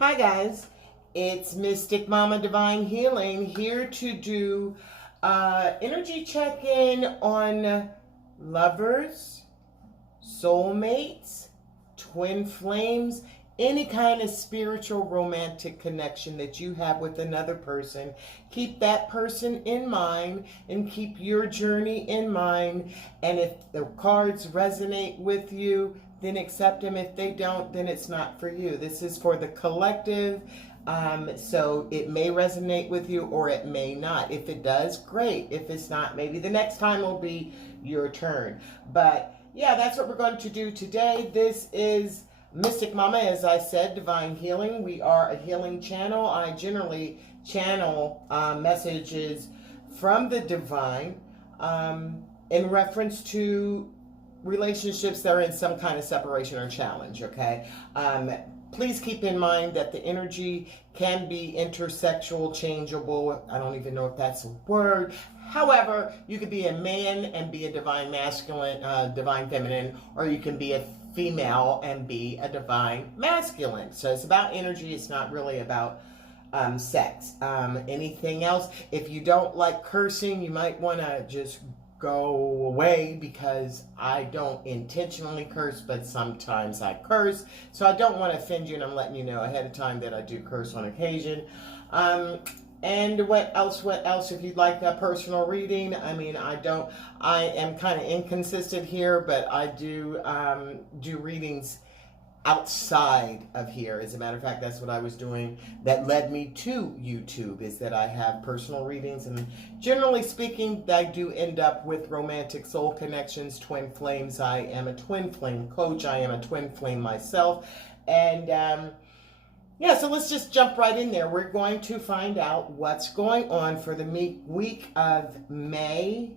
Hi guys, it's Mystic Mama Divine Healing here to do energy check-in on lovers, soulmates, twin flames, any kind of spiritual romantic connection that you have with another person. Keep that person in mind and keep your journey in mind. And if the cards resonate with you, then accept them. If they don't, then it's not for you. This is for the collective. So it may resonate with you or it may not. If it does, great. If it's not, maybe the next time will be your turn. But yeah, that's what we're going to do today. This is Mystic Mama, as I said, Divine Healing. We are a healing channel. I generally channel messages from the divine in reference to relationships that are in some kind of separation or challenge, okay? Please keep in mind that the energy can be intersexual, changeable. I don't even know if that's a word. However, you could be a man and be a divine masculine, divine feminine, or you can be a female and be a divine masculine. So it's about energy. It's not really about sex. Anything else? If you don't like cursing, you might want to just go away, because I don't intentionally curse, but sometimes I curse. So I don't want to offend you, and I'm letting you know ahead of time that I do curse on occasion. And what else, if you'd like a personal reading? I mean, I am kind of inconsistent here, but I do do readings outside of here. As a matter of fact, that's what I was doing that led me to YouTube, is that I have personal readings, and generally speaking, I do end up with romantic soul connections, twin flames. I am a twin flame coach. I am a twin flame myself. And yeah, so let's just jump right in there. We're going to find out what's going on for the week of May.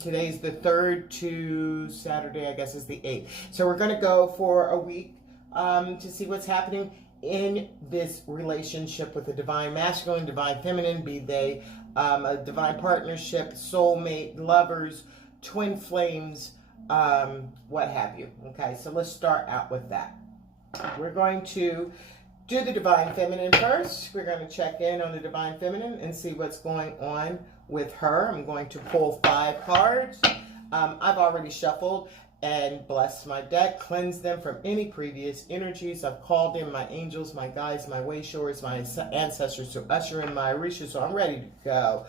Today's the 3rd to Saturday, I guess, is the 8th. So we're going to go for a week to see what's happening in this relationship with the divine masculine, divine feminine, be they a divine partnership, soulmate, lovers, twin flames, what have you. Okay, so let's start out with that. We're going to do the divine feminine first. We're going to check in on the divine feminine and see what's going on with her. I'm going to pull 5 cards. I've already shuffled and blessed my deck, cleansed them from any previous energies. I've called in my angels, my guides, my way showers, my ancestors to usher in my Orisha, so I'm ready to go.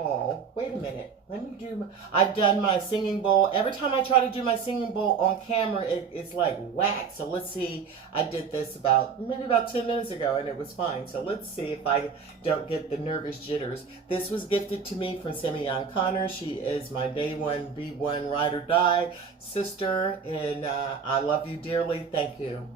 Oh, wait a minute. Let me do I've done my singing bowl. Every time I try to do my singing bowl on camera, it's like whack. So let's see. I did this maybe about 10 minutes ago, and it was fine. So let's see if I don't get the nervous jitters. This was gifted to me from Simeon Connor. She is my day one, B1 ride or die sister, and I love you dearly. Thank you.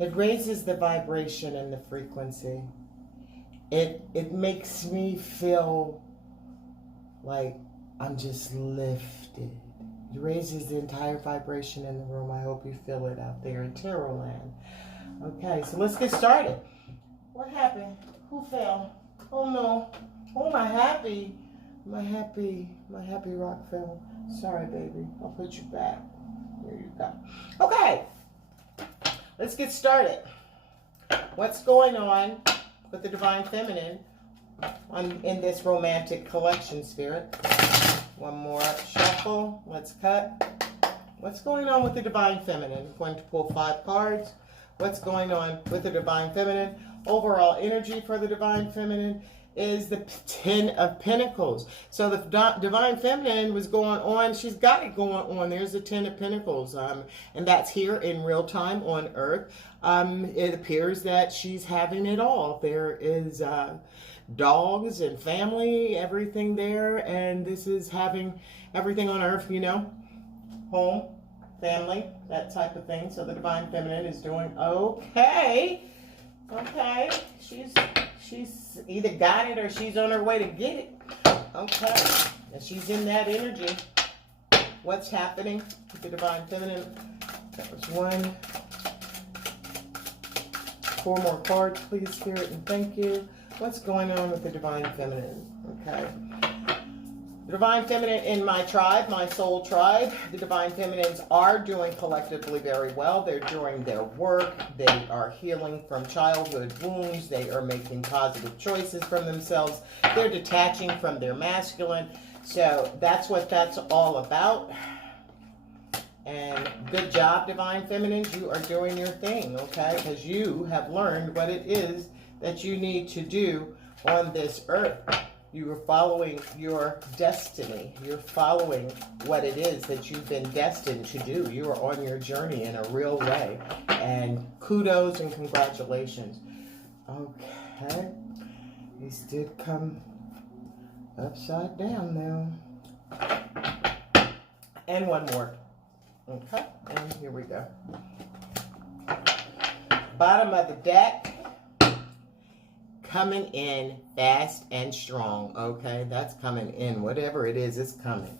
It raises the vibration and the frequency. It makes me feel like I'm just lifted. It raises the entire vibration in the room. I hope you feel it out there in Tarot land. Okay, so let's get started. What happened? Who fell? Oh no. Oh, my happy rock fell. Sorry, baby. I'll put you back. There you go. Okay. Let's get started. What's going on with the divine feminine in this romantic collection, spirit? One more shuffle. Let's cut. What's going on with the divine feminine? I'm going to pull 5 cards. What's going on with the divine feminine? Overall energy for the divine feminine is the Ten of Pentacles. So the Divine Feminine was going on. She's got it going on. There's the Ten of Pentacles. And that's here in real time on Earth. It appears that she's having it all. There is dogs and family, everything there. And this is having everything on Earth, you know, home, family, that type of thing. So the Divine Feminine is doing okay. Okay. She's either got it or she's on her way to get it. Okay. And she's in that energy. What's happening with the Divine Feminine? That was one. 4 more cards, please, Spirit, and thank you. What's going on with the Divine Feminine? Okay. The Divine Feminine in my tribe, my soul tribe, the Divine Feminines are doing collectively very well. They're doing their work. They are healing from childhood wounds. They are making positive choices from themselves. They're detaching from their masculine. So that's what that's all about. And good job, Divine Feminines. You are doing your thing, okay? Because you have learned what it is that you need to do on this earth. You are following your destiny. You're following what it is that you've been destined to do. You are on your journey in a real way. And kudos and congratulations. Okay. These did come upside down now. And one more. Okay. And here we go. Bottom of the deck. Coming in fast and strong, okay? That's coming in. Whatever it is, it's coming.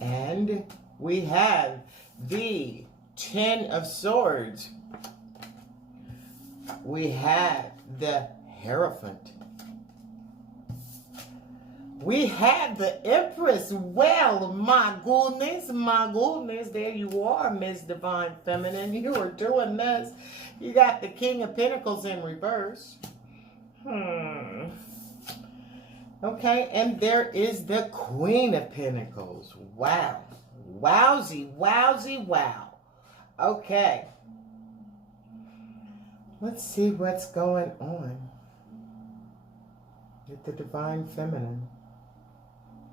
And we have the Ten of Swords. We have the Hierophant. We have the Empress. Well, my goodness, there you are, Miss Divine Feminine. You are doing this. You got the King of Pentacles in reverse. Okay, and there is the Queen of Pentacles. Wow. Wowzy, wowzy, wow. Okay. Let's see what's going on with the Divine Feminine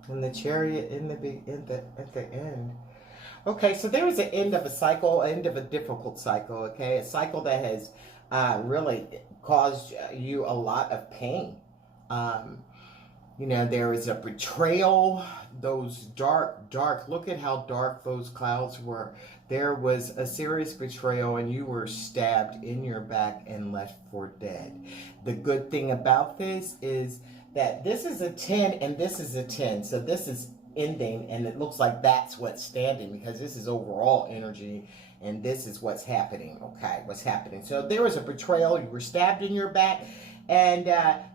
and the Chariot at the end. Okay, so there is an end of a cycle, end of a difficult cycle, okay? A cycle that has really caused you a lot of pain. You know, there is a betrayal, those dark, look at how dark those clouds were. There was a serious betrayal and you were stabbed in your back and left for dead. The good thing about this is that this is a 10 and this is a 10. So this is ending and it looks like that's what's standing because this is overall energy. And this is what's happening, okay? What's happening. So there was a betrayal. You were stabbed in your back, and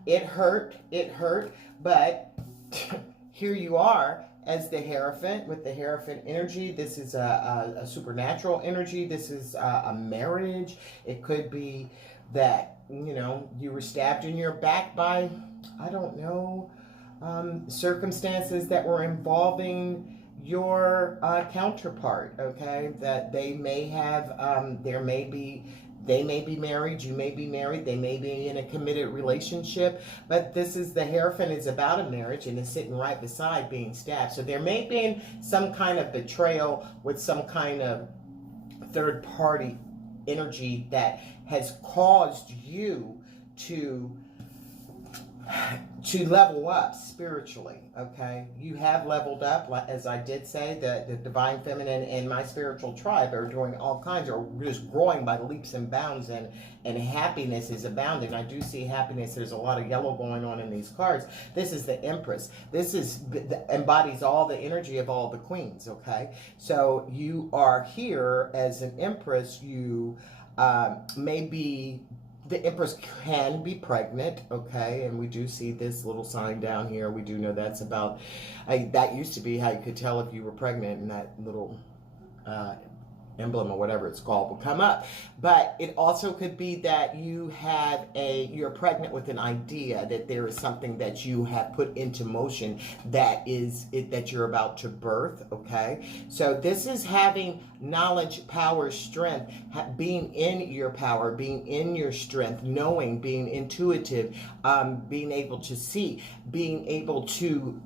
it hurt. It hurt. But here you are as the Hierophant with the Hierophant energy. This is a supernatural energy. This is a marriage. It could be that, you know, you were stabbed in your back by, I don't know, circumstances that were involving your counterpart, okay? That they may have, they may be married, you may be married, they may be in a committed relationship, but this is the Hierophant is about a marriage and is sitting right beside being stabbed. So there may be some kind of betrayal with some kind of third party energy that has caused you to level up spiritually, okay? You have leveled up, as I did say, the Divine Feminine and my spiritual tribe are doing all kinds, are just growing by leaps and bounds, and happiness is abounding. I do see happiness. There's a lot of yellow going on in these cards. This is the Empress. This is embodies all the energy of all the queens, okay? So you are here as an Empress. You may be... The Empress can be pregnant, okay? And we do see this little sign down here. We do know that's about, that used to be how you could tell if you were pregnant, in that little emblem or whatever it's called will come up. But it also could be that you're pregnant with an idea, that there is something that you have put into motion that you're about to birth. Okay, so this is having knowledge, power, strength, being in your power, being in your strength, knowing, being intuitive, being able to see, being able to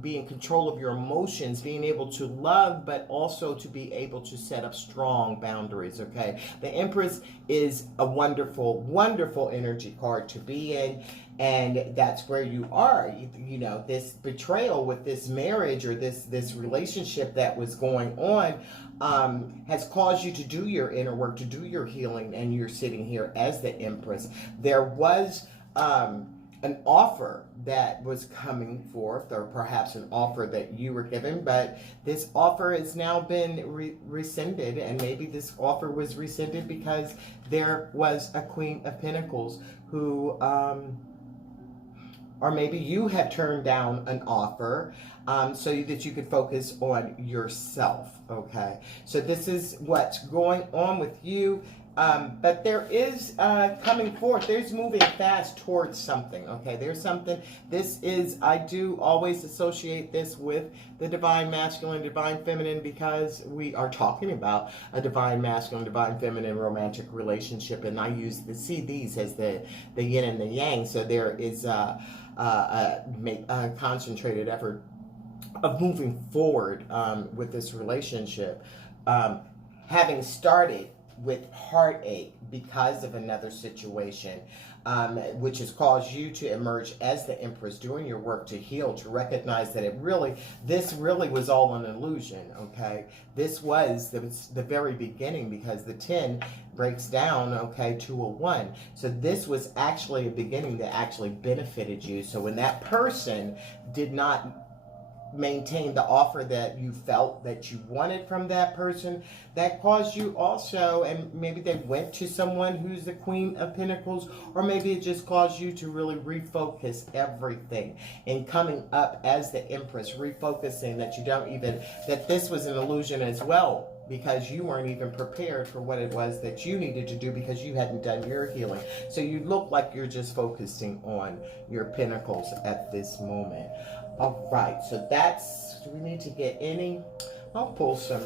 be in control of your emotions, being able to love, but also to be able to set up strong boundaries. Okay, the Empress is a wonderful, wonderful energy card to be in, and that's where you are. You know, this betrayal with this marriage or this relationship that was going on has caused you to do your inner work, to do your healing, and you're sitting here as the Empress. There was an offer that was coming forth, or perhaps an offer that you were given, but this offer has now been rescinded, and maybe this offer was rescinded because there was a Queen of Pentacles who, or maybe you had turned down an offer so that you could focus on yourself. Okay, so this is what's going on with you. But there is coming forth, there's moving fast towards something. Okay, there's something. This is, I do always associate this with the divine masculine, divine feminine, because we are talking about a divine masculine, divine feminine romantic relationship, and I see these as the yin and the yang. So there is a concentrated effort of moving forward with this relationship, having started with heartache because of another situation, which has caused you to emerge as the Empress, doing your work to heal, to recognize that this really was all an illusion. Okay, this was the very beginning, because the 10 breaks down, okay, to a 1. So this was actually a beginning that actually benefited you. So when that person did not maintain the offer that you felt that you wanted from that person, that caused you also, and maybe they went to someone who's the Queen of Pentacles, or maybe it just caused you to really refocus everything and coming up as the Empress, refocusing that this was an illusion as well, because you weren't even prepared for what it was that you needed to do, because you hadn't done your healing. So you look like you're just focusing on your pentacles at this moment. All right, so do we need to get any? I'll pull some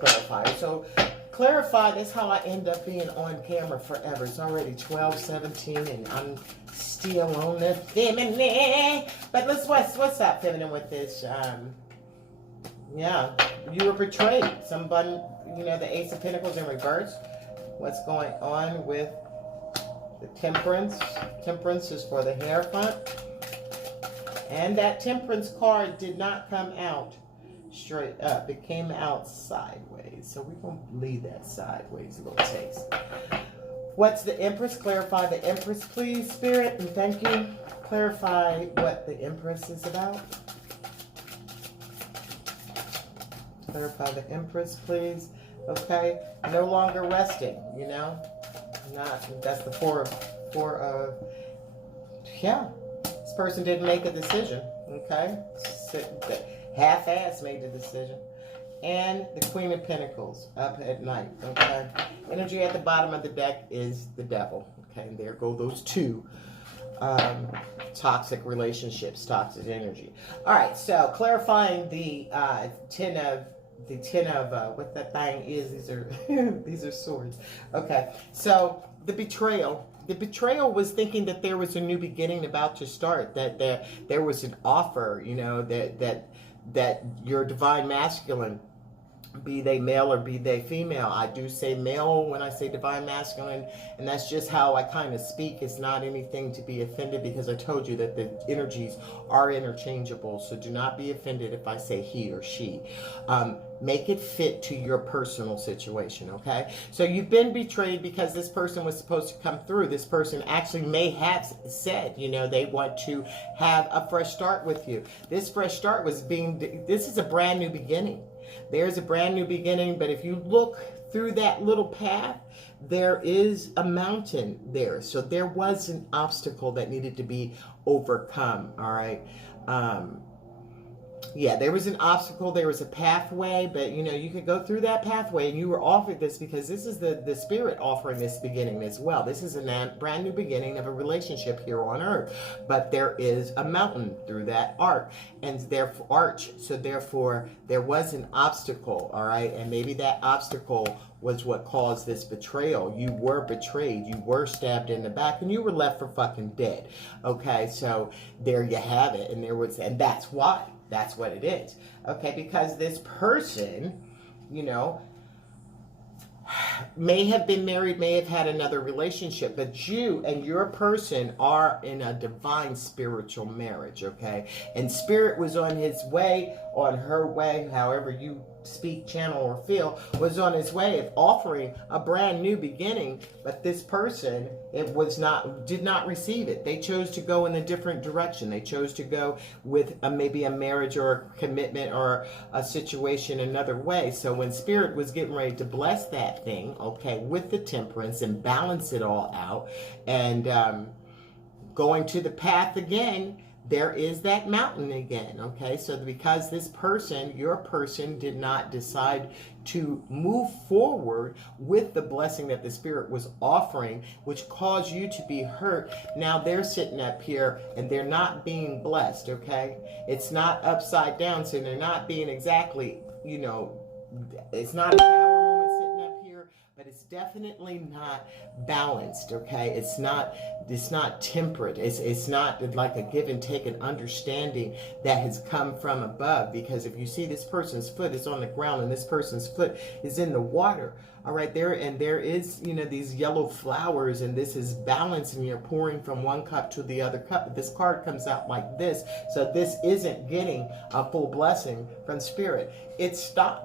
clarifiers. So clarify, that's how I end up being on camera forever. It's already 12:17 and I'm still on the feminine. But what's up, feminine, with this? Yeah, you were betrayed. Somebody, the Ace of Pentacles in reverse. What's going on with the Temperance? Temperance is for the Hierophant. And that Temperance card did not come out straight up. It came out sideways. So we're going to leave that sideways little taste. What's the Empress? Clarify the Empress, please, Spirit. And thank you. Clarify what the Empress is about. Clarify the Empress, please. Okay. No longer resting, That's the four of, yeah. Person didn't make a decision, okay? Half-ass made the decision. And the Queen of Pentacles up at night, okay? Energy at the bottom of the deck is the Devil, okay? And there go those two toxic relationships, toxic energy. All right, so clarifying the 10 of what that thing is. These are swords. Okay, so the betrayal. The betrayal was thinking that there was a new beginning about to start, that there was an offer, that your divine masculine, be they male or be they female. I do say male when I say divine masculine, and that's just how I kind of speak. It's not anything to be offended, because I told you that the energies are interchangeable, so do not be offended if I say he or she. Make it fit to your personal situation, okay? So you've been betrayed because this person was supposed to come through. This person actually may have said, they want to have a fresh start with you. This fresh start this is a brand new beginning. There's a brand new beginning, but if you look through that little path, there is a mountain there. So there was an obstacle that needed to be overcome, all right? Yeah, there was an obstacle, there was a pathway, but you know, you could go through that pathway, and you were offered this because this is the spirit offering this beginning as well. This is a brand new beginning of a relationship here on earth, but there is a mountain through that arch, and therefore arch. So therefore, there was an obstacle, all right, and maybe that obstacle was what caused this betrayal. You were betrayed, you were stabbed in the back, and you were left for fucking dead. Okay, so there you have it, and that's why. That's what it is. Okay, because this person, you know, may have been married, may have had another relationship, but you and your person are in a divine spiritual marriage, okay? And spirit was on his way, on her way, however you speak, channel, or feel, was on his way of offering a brand new beginning, but this person, did not receive it. They chose to go in a different direction. They chose to go with maybe a marriage or a commitment or a situation another way. So when spirit was getting ready to bless that thing, okay, with the temperance and balance it all out, and going to the path again, there is that mountain again, okay? So because this person, your person, did not decide to move forward with the blessing that the spirit was offering, which caused you to be hurt, now they're sitting up here and they're not being blessed, okay? It's not upside down, so they're not being exactly, you know, it's not a tower moment sitting up here, but it's definitely not balanced, okay? It's not temperate. It's not like a give and take and understanding that has come from above, because if you see this person's foot is on the ground and this person's foot is in the water, all right, there is, you know, these yellow flowers, and this is balance, and you're pouring from one cup to the other cup. This card comes out like this, so this isn't getting a full blessing from spirit. It stopped.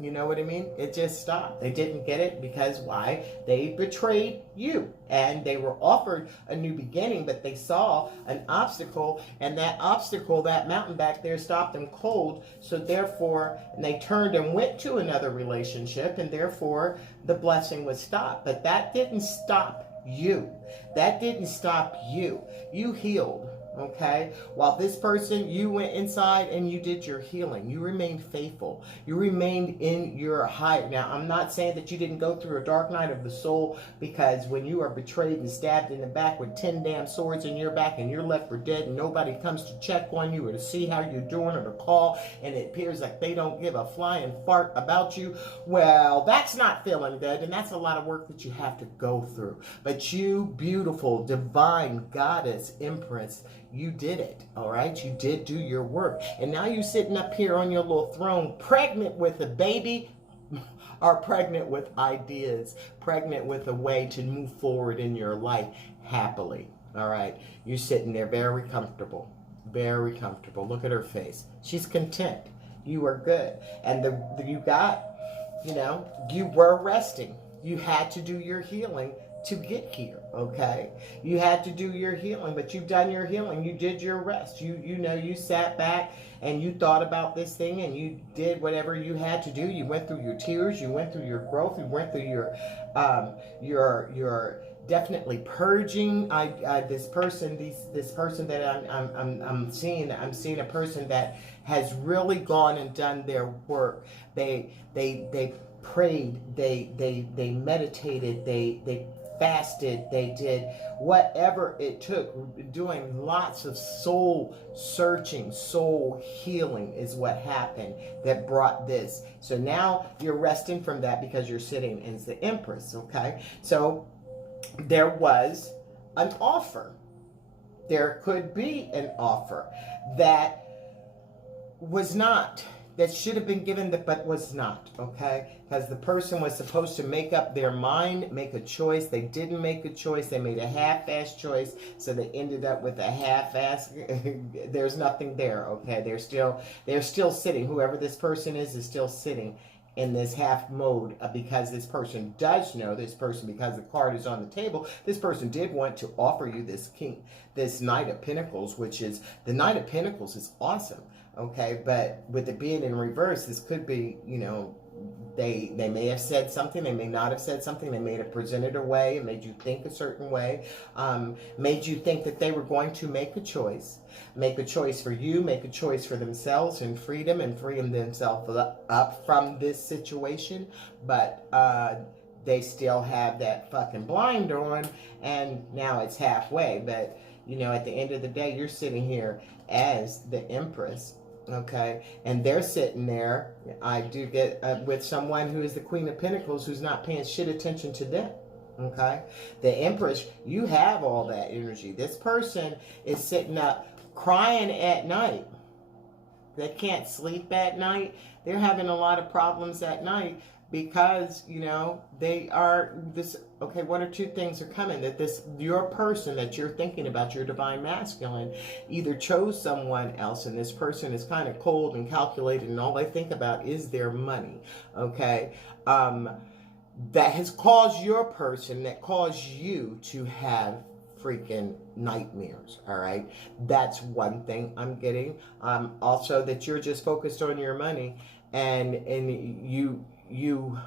You know what I mean? It just stopped. They didn't get it because why? They betrayed you, and they were offered a new beginning, but they saw an obstacle, and that obstacle, that mountain back there, stopped them cold. So therefore, and they turned and went to another relationship, and therefore the blessing was stopped. But that didn't stop you. That didn't stop you. You healed. Okay, while this person, you went inside and you did your healing. You remained faithful. You remained in your high. Now, I'm not saying that you didn't go through a dark night of the soul, because when you are betrayed and stabbed in the back with 10 damn swords in your back and you're left for dead and nobody comes to check on you or to see how you're doing or to call, and it appears like they don't give a flying fart about you, well, that's not feeling good, and that's a lot of work that you have to go through. But you, beautiful, divine goddess, empress, you did it, all right? You did do your work. And now you're sitting up here on your little throne, pregnant with a baby, or pregnant with ideas, pregnant with a way to move forward in your life happily, all right? You're sitting there very comfortable, very comfortable. Look at her face. She's content. You are good. And you were resting. You had to do your healing to get here, okay? You had to do your healing, but you've done your healing. You did your rest. You sat back and you thought about this thing, and you did whatever you had to do. You went through your tears. You went through your growth. You went through your definitely purging. This person that I'm seeing a person that has really gone and done their work. They prayed. They meditated. They fasted, they did whatever it took, doing lots of soul searching, soul healing is what happened that brought this. So now you're resting from that because you're sitting as the empress, okay? So there was an offer. There could be an offer that should have been given, but was not, okay? Because the person was supposed to make up their mind, make a choice. They didn't make a choice. They made a half-ass choice, so they ended up with a half-ass. There's nothing there, okay? They're still sitting. Whoever this person is still sitting in this half mode, because this person does know, because the card is on the table, this person did want to offer you this Knight of Pentacles, which is, the Knight of Pentacles is awesome. Okay, but with it being in reverse, this could be, They may have said something, they may not have said something, they may have presented a way, it made you think a certain way, made you think that they were going to make a choice for you, make a choice for themselves and freedom and freeing themselves up from this situation, but they still have that fucking blinder on, and now it's halfway. But you know, at the end of the day, you're sitting here as the Empress. Okay, and they're sitting there. I do get with someone who is the Queen of Pentacles, who's not paying shit attention to them. Okay, the Empress, you have all that energy. This person is sitting up crying at night. They can't sleep at night. They're having a lot of problems at night because, you know, they are this. Okay, one or two things are coming. That your person that you're thinking about, your divine masculine, either chose someone else, and this person is kind of cold and calculated, and all they think about is their money. Okay, that has caused your person, that caused you to have freaking nightmares. All right, that's one thing I'm getting. Also, that you're just focused on your money, and you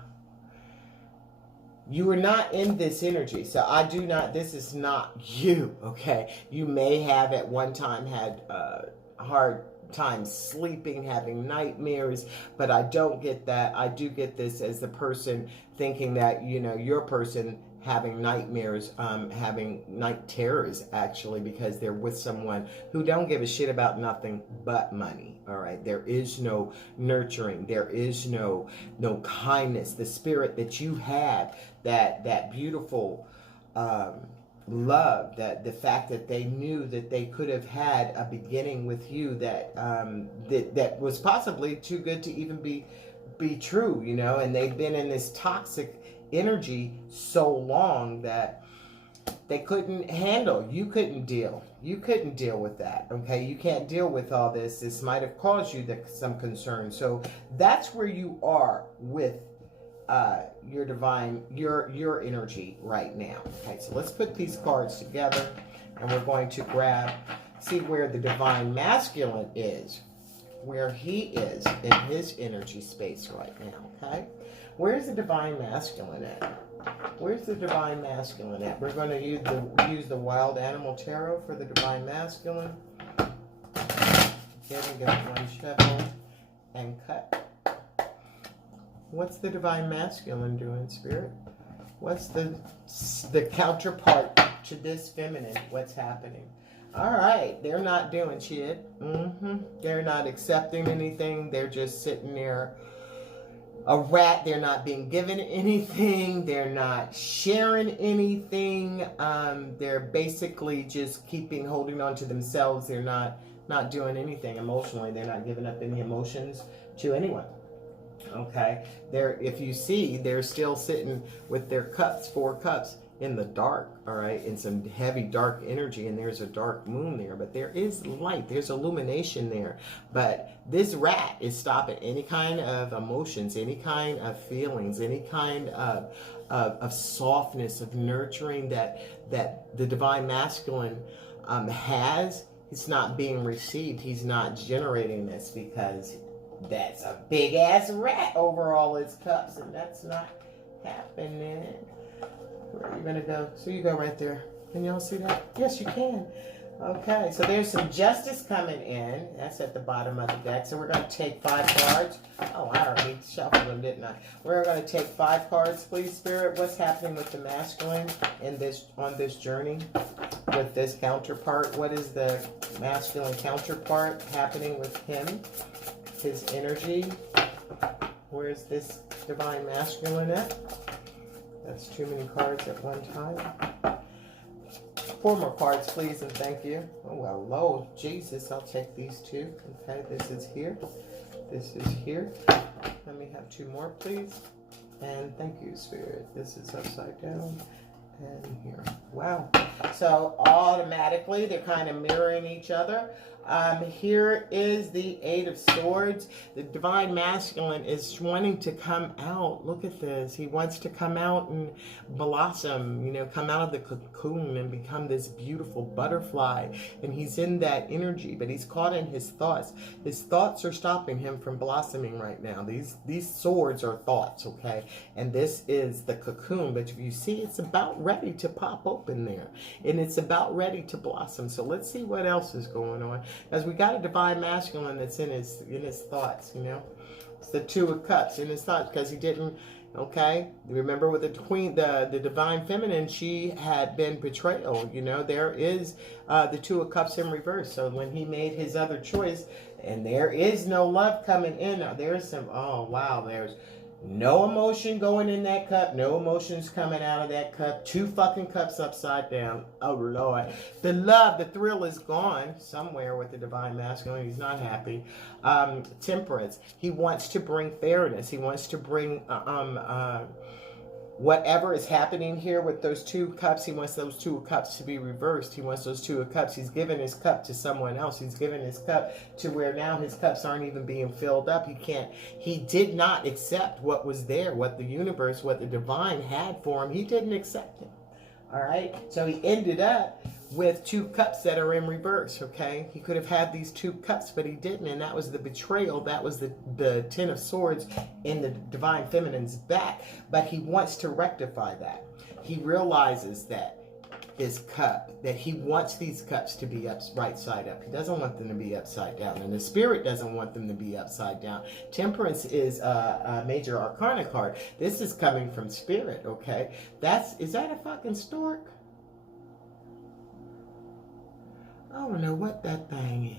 are not in this energy. So I do not, this is not you, okay? You may have at one time had hard time sleeping, having nightmares, but I don't get that. I do get this as the person thinking that, you know, your person having nightmares, having night terrors, actually, because they're with someone who don't give a shit about nothing but money. All right, there is no nurturing, there is no kindness. The spirit that you have, that beautiful love, that the fact that they knew that they could have had a beginning with you, that that was possibly too good to even be true, you know, and they've been in this toxic energy so long that they couldn't handle. You couldn't deal with that. Okay, you can't deal with all this. This might have caused you some concern. So that's where you are with your divine, your energy right now. Okay, so let's put these cards together, and we're going to see where the divine masculine is, where he is in his energy space right now. Okay, where's the divine masculine at? Where's the divine masculine at? We're going to use the Wild Animal Tarot for the divine masculine. Get one shovel and cut. What's the divine masculine doing, Spirit? What's the counterpart to this feminine? What's happening? All right, they're not doing shit. They're not accepting anything. They're just sitting there. A rat. They're not being given anything. They're not sharing anything. They're basically just holding on to themselves. They're not doing anything emotionally. They're not giving up any emotions to anyone. Okay, if you see, they're still sitting with their cups, 4 cups in the dark. All right, in some heavy dark energy, and there's a dark moon there, but there is light, there's illumination there. But this rat is stopping any kind of emotions, any kind of feelings, any kind of softness, of nurturing that the divine masculine has. It's not being received. He's not generating this because that's a big ass rat over all his cups, and that's not happening. Where are you gonna go? So you go right there. Can y'all see that? Yes, you can. Okay, so there's some justice coming in. That's at the bottom of the deck. So we're gonna take 5 cards. Oh, I already shuffled them, didn't I? We're gonna take 5 cards, please, Spirit. What's happening with the masculine on this journey with this counterpart? What is the masculine counterpart happening with him? His energy. Where's this divine masculine at? That's too many cards at one time. 4 more cards, please, and thank you. Oh, well, Lord Jesus, I'll take these 2. Okay, this is here. This is here. Let me have 2 more, please. And thank you, Spirit. This is upside down. And here. Wow. So automatically, they're kind of mirroring each other. Here is the Eight of Swords. The Divine Masculine is wanting to come out. Look at this. He wants to come out and blossom, you know, come out of the cocoon and become this beautiful butterfly. And he's in that energy, but he's caught in his thoughts. His thoughts are stopping him from blossoming right now. These swords are thoughts, okay? And this is the cocoon, but if you see, it's about ready to pop open there. And it's about ready to blossom. So let's see what else is going on. As we got a Divine Masculine that's in his thoughts, you know. It's the Two of Cups in his thoughts because he didn't, okay. Remember with the Queen, the Divine Feminine, she had been betrayal, you know. There is the Two of Cups in reverse. So when he made his other choice, and there is no love coming in. Now there's some, oh wow, there's no emotion going in that cup. No emotions coming out of that cup. Two fucking cups upside down. Oh, Lord. The love, the thrill is gone somewhere with the Divine Masculine. He's not happy. Temperance. He wants to bring fairness. He wants to bring whatever is happening here with those two cups. He wants those two cups to be reversed. He wants those two cups. He's given his cup to someone else. He's given his cup to where now his cups aren't even being filled up. He did not accept what was there, what the universe, what the divine had for him. He didn't accept it. All right. So he ended up with two cups that are in reverse. Okay. He could have had these two cups, but he didn't. And that was the betrayal. That was the Ten of Swords in the Divine Feminine's back. But he wants to rectify that. He realizes that his cup, that he wants these cups to be right side up. He doesn't want them to be upside down. And the Spirit doesn't want them to be upside down. Temperance is a major arcana card. This is coming from Spirit, okay? Is that a fucking stork? I don't know what that thing is.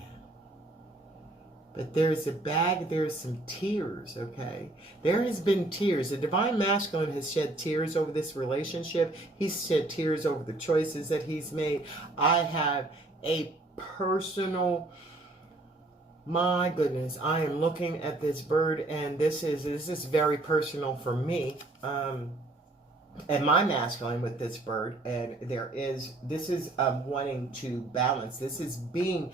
But there's a bag, there's some tears, okay? There has been tears. The Divine Masculine has shed tears over this relationship. He's shed tears over the choices that he's made. I have a personal, my goodness, I am looking at this bird, and this is very personal for me. And my masculine with this bird, and this is wanting to balance. This is being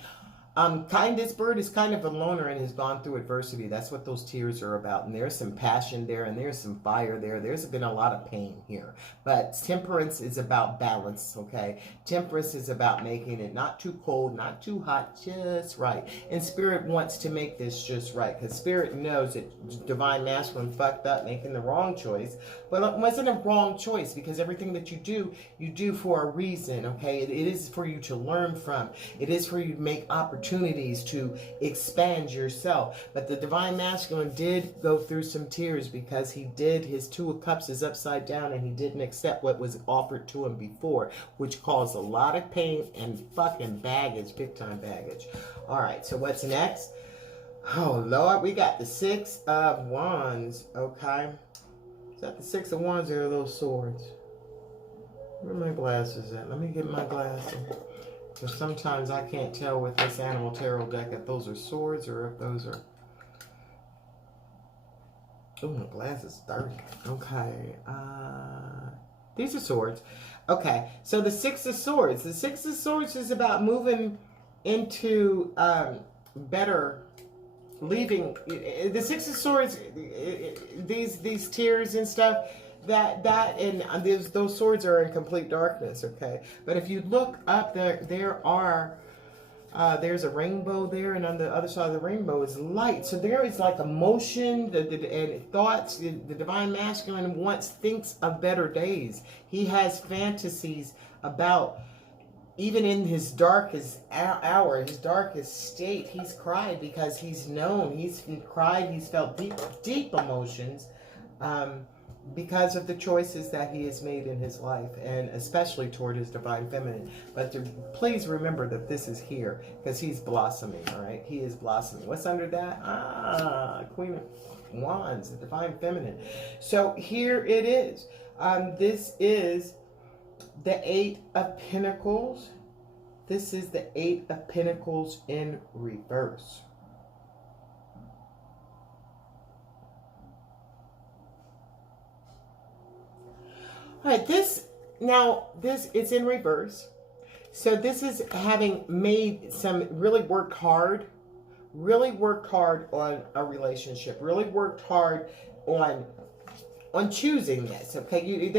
this bird is kind of a loner and has gone through adversity. That's what those tears are about. And there's some passion there, and there's some fire there. There's been a lot of pain here. But temperance is about balance, okay? Temperance is about making it not too cold, not too hot, just right. And Spirit wants to make this just right, because Spirit knows that Divine Masculine fucked up making the wrong choice. But it wasn't a wrong choice, because everything that you do for a reason, okay? It is for you to learn from. It is for you to make opportunities to expand yourself. But the Divine Masculine did go through some tears because his Two of Cups is upside down and he didn't accept what was offered to him before, which caused a lot of pain and fucking baggage, big time baggage. All right, so what's next? Oh, Lord, we got the Six of Wands, okay? Is that the Six of Wands or are those swords? Where are my glasses at? Let me get my glasses. Because sometimes I can't tell with this Animal Tarot deck if those are swords or if those are... Oh, my glasses dirty. Okay. These are swords. Okay. So the Six of Swords. The Six of Swords is about moving into better... leaving... The Six of Swords, these tears and stuff... those swords are in complete darkness, okay? But if you look up there's a rainbow there, and on the other side of the rainbow is light. So there is like emotion and thoughts. The Divine Masculine thinks of better days. He has fantasies about, even in his darkest hour, his darkest state, he's cried because he's known. He's cried, he's felt deep emotions. Because of the choices that he has made in his life, and especially toward his Divine Feminine. But please remember that this is here, because he's blossoming, all right? He is blossoming. What's under that? Queen of Wands, the Divine Feminine. So here it is. This is the Eight of Pentacles. This is the Eight of Pentacles in reverse. All right, it's in reverse. So this is having made some, really worked hard on a relationship, really worked hard on choosing this. Okay,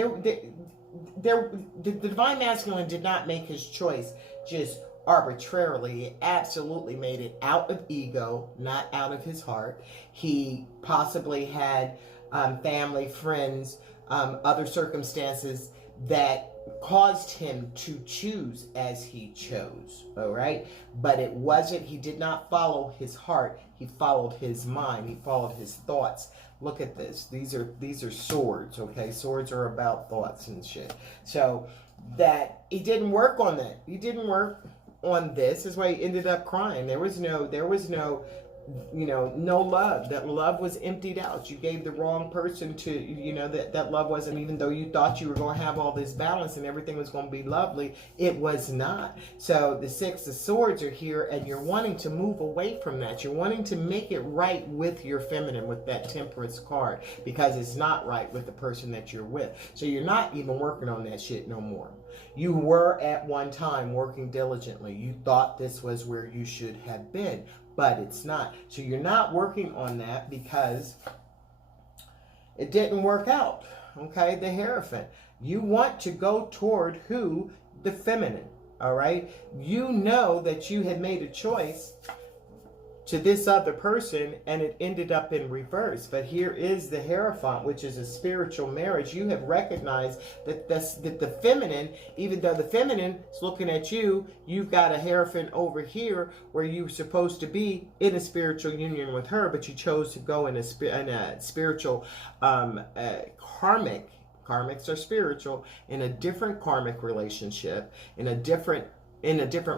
the divine masculine did not make his choice just arbitrarily. He absolutely made it out of ego, not out of his heart. He possibly had family, friends, other circumstances that caused him to choose as he chose. All right, but it wasn't. He did not follow his heart. He followed his mind. He followed his thoughts. Look at this. These are swords. Okay, swords are about thoughts and shit. So that he didn't work on that. He didn't work on this. Is why he ended up crying. There was no no love. That love was emptied out. You gave the wrong person to, that love wasn't, even though you thought you were going to have all this balance and everything was going to be lovely, it was not. So the Six of Swords are here, and you're wanting to move away from that. You're wanting to make it right with your feminine, with that Temperance card, because it's not right with the person that you're with. So you're not even working on that shit no more. You were at one time working diligently. You thought this was where you should have been, but it's not. So you're not working on that because it didn't work out. Okay, the Hierophant. You want to go toward who? The feminine. All right. You know that you had made a choice to this other person and it ended up in reverse. But here is the Hierophant, which is a spiritual marriage. You have recognized that the feminine, even though the feminine is looking at you, you've got a Hierophant over here where you're supposed to be in a spiritual union with her, but you chose to go in a spiritual karmics are spiritual, in a different karmic relationship, in a different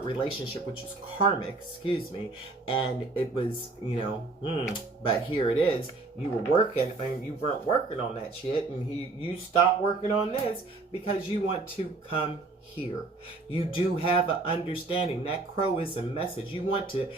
relationship, which is karmic, and it was, but here it is. You were working, and you weren't working on that shit, and you stopped working on this because you want to come here. You do have an understanding. That crow is a message. You want to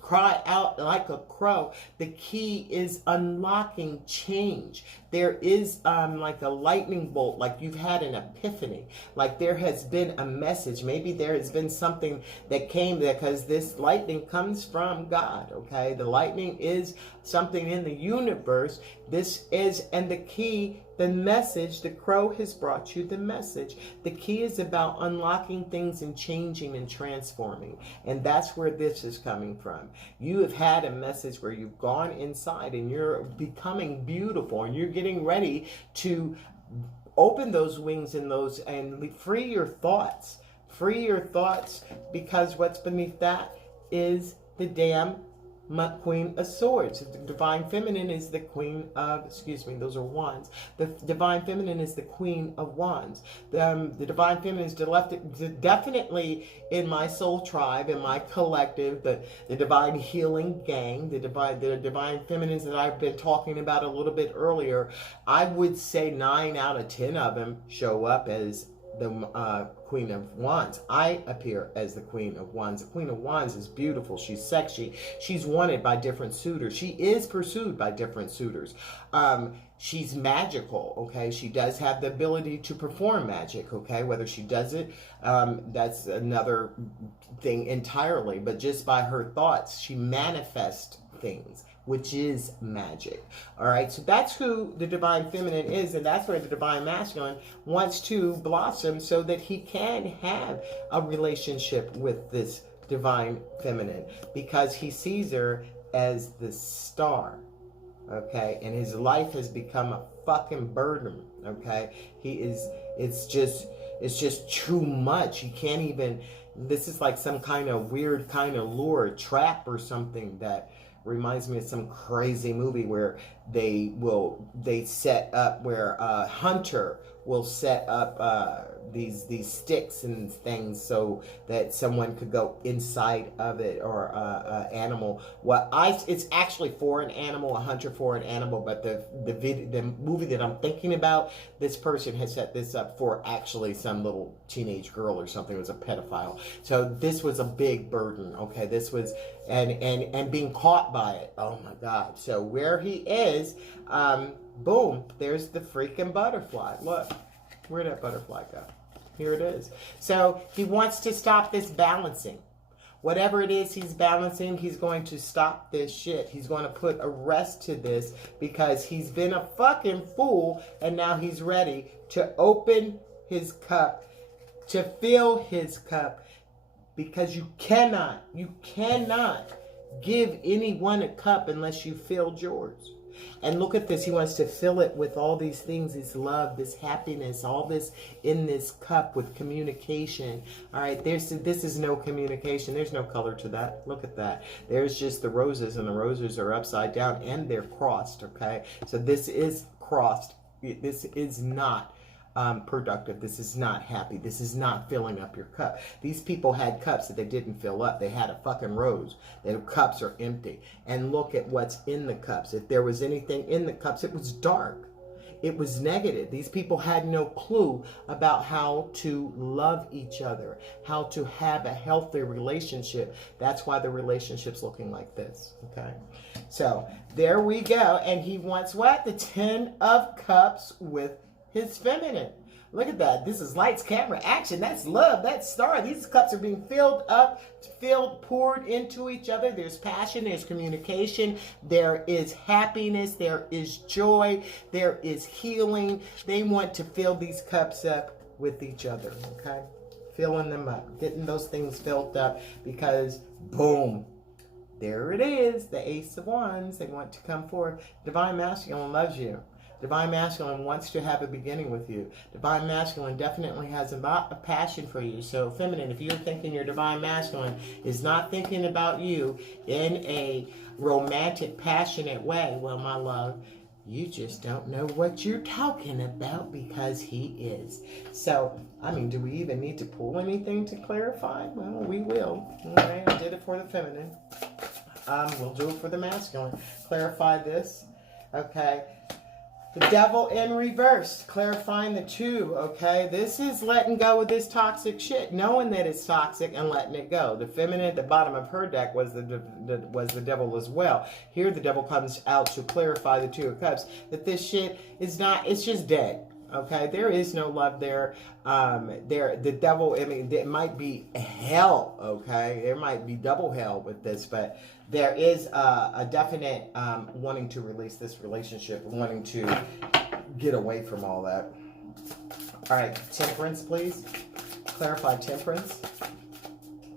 cry out like a crow. The key is unlocking change. There is like a lightning bolt, like you've had an epiphany, like there has been a message. Maybe there has been something that came there, because this lightning comes from God. Okay, the lightning is something in the universe. And the key, the message, the crow has brought you the message. The key is about unlocking things and changing and transforming. And that's where this is coming from. You have had a message where you've gone inside and you're becoming beautiful, and you're getting ready to open those wings and free your thoughts. Free your thoughts, because what's beneath that is the damn Queen of Swords. The Divine Feminine is the Queen of, those are Wands. The Divine Feminine is the Queen of Wands. The Divine Feminine is definitely in my soul tribe, in my collective, the Divine Healing Gang, the Divine Feminines that I've been talking about a little bit earlier. I would say 9 out of 10 of them show up as the Queen of Wands. I appear as the Queen of Wands. The Queen of Wands is beautiful. She's sexy. She's wanted by different suitors. She is pursued by different suitors. She's magical, okay? She does have the ability to perform magic, okay? Whether she does it, that's another thing entirely. But just by her thoughts, she manifests things, which is magic. All right, so that's who the Divine Feminine is, and that's where the Divine Masculine wants to blossom, so that he can have a relationship with this Divine Feminine, because he sees her as the star, okay? And his life has become a fucking burden, okay? It's just too much. He can't even, this is like some kind of weird kind of lure, trap or something that reminds me of some crazy movie where they set up, where a hunter will set up these sticks and things so that someone could go inside of it, or animal. It's actually for an animal, a hunter for an animal, but the movie that I'm thinking about, this person has set this up for actually some little teenage girl or something. It was a pedophile. So this was a big burden. Okay, this was and being caught by it. Oh my God. So where he is, boom, there's the freaking butterfly. Look, where'd that butterfly go? Here it is. So he wants to stop this balancing. Whatever it is he's balancing, he's going to stop this shit. He's going to put a rest to this because he's been a fucking fool, and now he's ready to open his cup, to fill his cup, because you cannot give anyone a cup unless you filled yours. And look at this. He wants to fill it with all these things, this love, this happiness, all this in this cup with communication. All right, this is no communication. There's no color to that. Look at that. There's just the roses, and the roses are upside down and they're crossed, okay? So this is crossed. This is not productive. This is not happy. This is not filling up your cup. These people had cups that they didn't fill up. They had a fucking rose. Their cups are empty. And look at what's in the cups. If there was anything in the cups, it was dark. It was negative. These people had no clue about how to love each other, how to have a healthy relationship. That's why the relationship's looking like this. Okay. So there we go. And he wants what? The 10 of Cups with his feminine. Look at that. This is lights, camera, action. That's love. That's star. These cups are being filled up, poured into each other. There's passion. There's communication. There is happiness. There is joy. There is healing. They want to fill these cups up with each other. Okay? Filling them up. Getting those things filled up because, boom, there it is. The Ace of Wands. They want to come forward. Divine Masculine loves you. Divine Masculine wants to have a beginning with you. Divine Masculine definitely has a passion for you. So, Feminine, if you're thinking your Divine Masculine is not thinking about you in a romantic, passionate way, well, my love, you just don't know what you're talking about because he is. So, I mean, do we even need to pull anything to clarify? Well, we will. All right, I did it for the Feminine. We'll do it for the Masculine. Clarify this. Okay. The Devil in reverse, clarifying the 2, okay? This is letting go of this toxic shit, knowing that it's toxic and letting it go. The Feminine at the bottom of her deck was the Devil as well. Here the Devil comes out to clarify the 2 of Cups, that this shit is not, it's just dead. Okay, there is no love there. The devil, I mean, it might be hell, okay? There might be double hell with this, but there is a definite wanting to release this relationship, wanting to get away from all that. All right, Temperance, please. Clarify Temperance.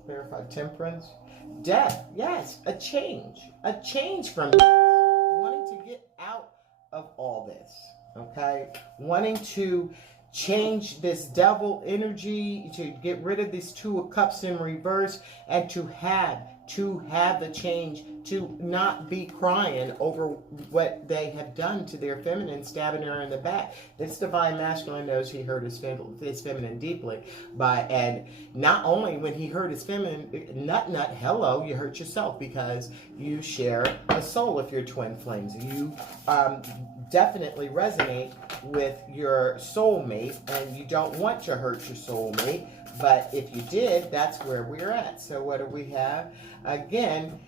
Clarify Temperance. Death, yes, a change from this. Wanting to get out of all this. Okay, wanting to change this devil energy, to get rid of these 2 of Cups in reverse, and to have the change, to not be crying over what they have done to their feminine, stabbing her in the back. This Divine Masculine knows he hurt his feminine deeply, and not only when he hurt his feminine, hello, you hurt yourself because you share a soul if you're twin flames. You definitely resonate with your soulmate, and you don't want to hurt your soulmate, but if you did, that's where we're at. So what do we have? Again,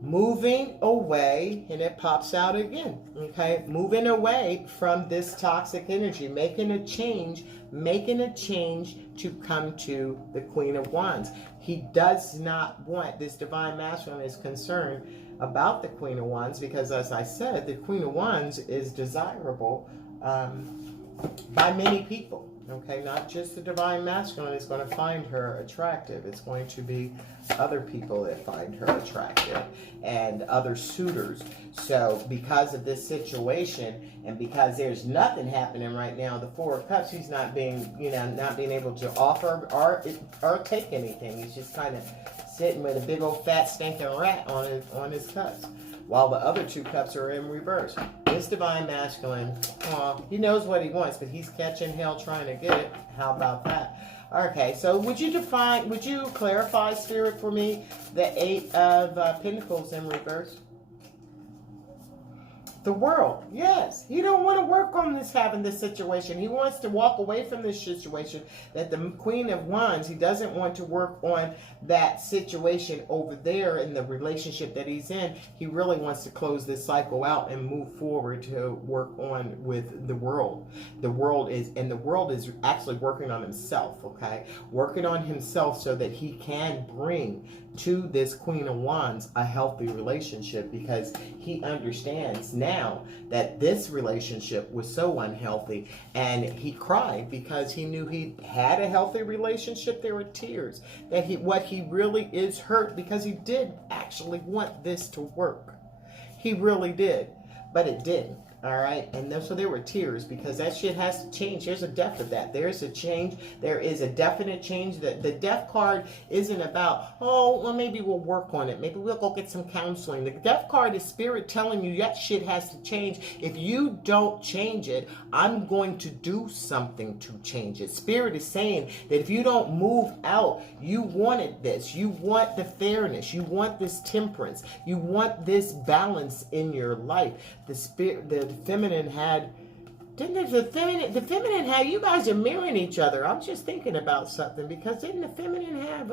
moving away, and it pops out again, okay? Moving away from this toxic energy, making a change to come to the Queen of Wands. He does not want, this Divine Masculine is concerned about the Queen of Wands because, as I said, the Queen of Wands is desirable by many people. Okay, not just the Divine Masculine is going to find her attractive. It's going to be other people that find her attractive and other suitors. So because of this situation and because there's nothing happening right now, the 4 of Cups, he's not being able to offer or take anything. He's just kind of sitting with a big old fat stinking rat on his cups, while the other 2 cups are in reverse. This Divine Masculine, he knows what he wants, but he's catching hell trying to get it. How about that? Okay, so would you clarify, Spirit, for me, the 8 of Pentacles in reverse? The world, yes. He don't want to work on this, having this situation. He wants to walk away from this situation. That the Queen of Wands, he doesn't want to work on that situation over there in the relationship that he's in. He really wants to close this cycle out and move forward to work on with the world. The world is actually working on himself, okay? Working on himself so that he can bring to this Queen of Wands a healthy relationship, because he understands now that this relationship was so unhealthy, and he cried because he knew he had a healthy relationship. There were tears that what he really is hurt, because he did actually want this to work. He really did, but it didn't. All right, and so there were tears, because that shit has to change. There's a depth of that. There's a change. There is a definite change. The death card isn't about, oh, well, maybe we'll work on it. Maybe we'll go get some counseling. The death card is spirit telling you that shit has to change. If you don't change it, I'm going to do something to change it. Spirit is saying that if you don't move out, you wanted this. You want the fairness. You want this temperance. You want this balance in your life. The spirit, the feminine had, the feminine had, you guys are mirroring each other. I'm just thinking about something, because didn't the feminine have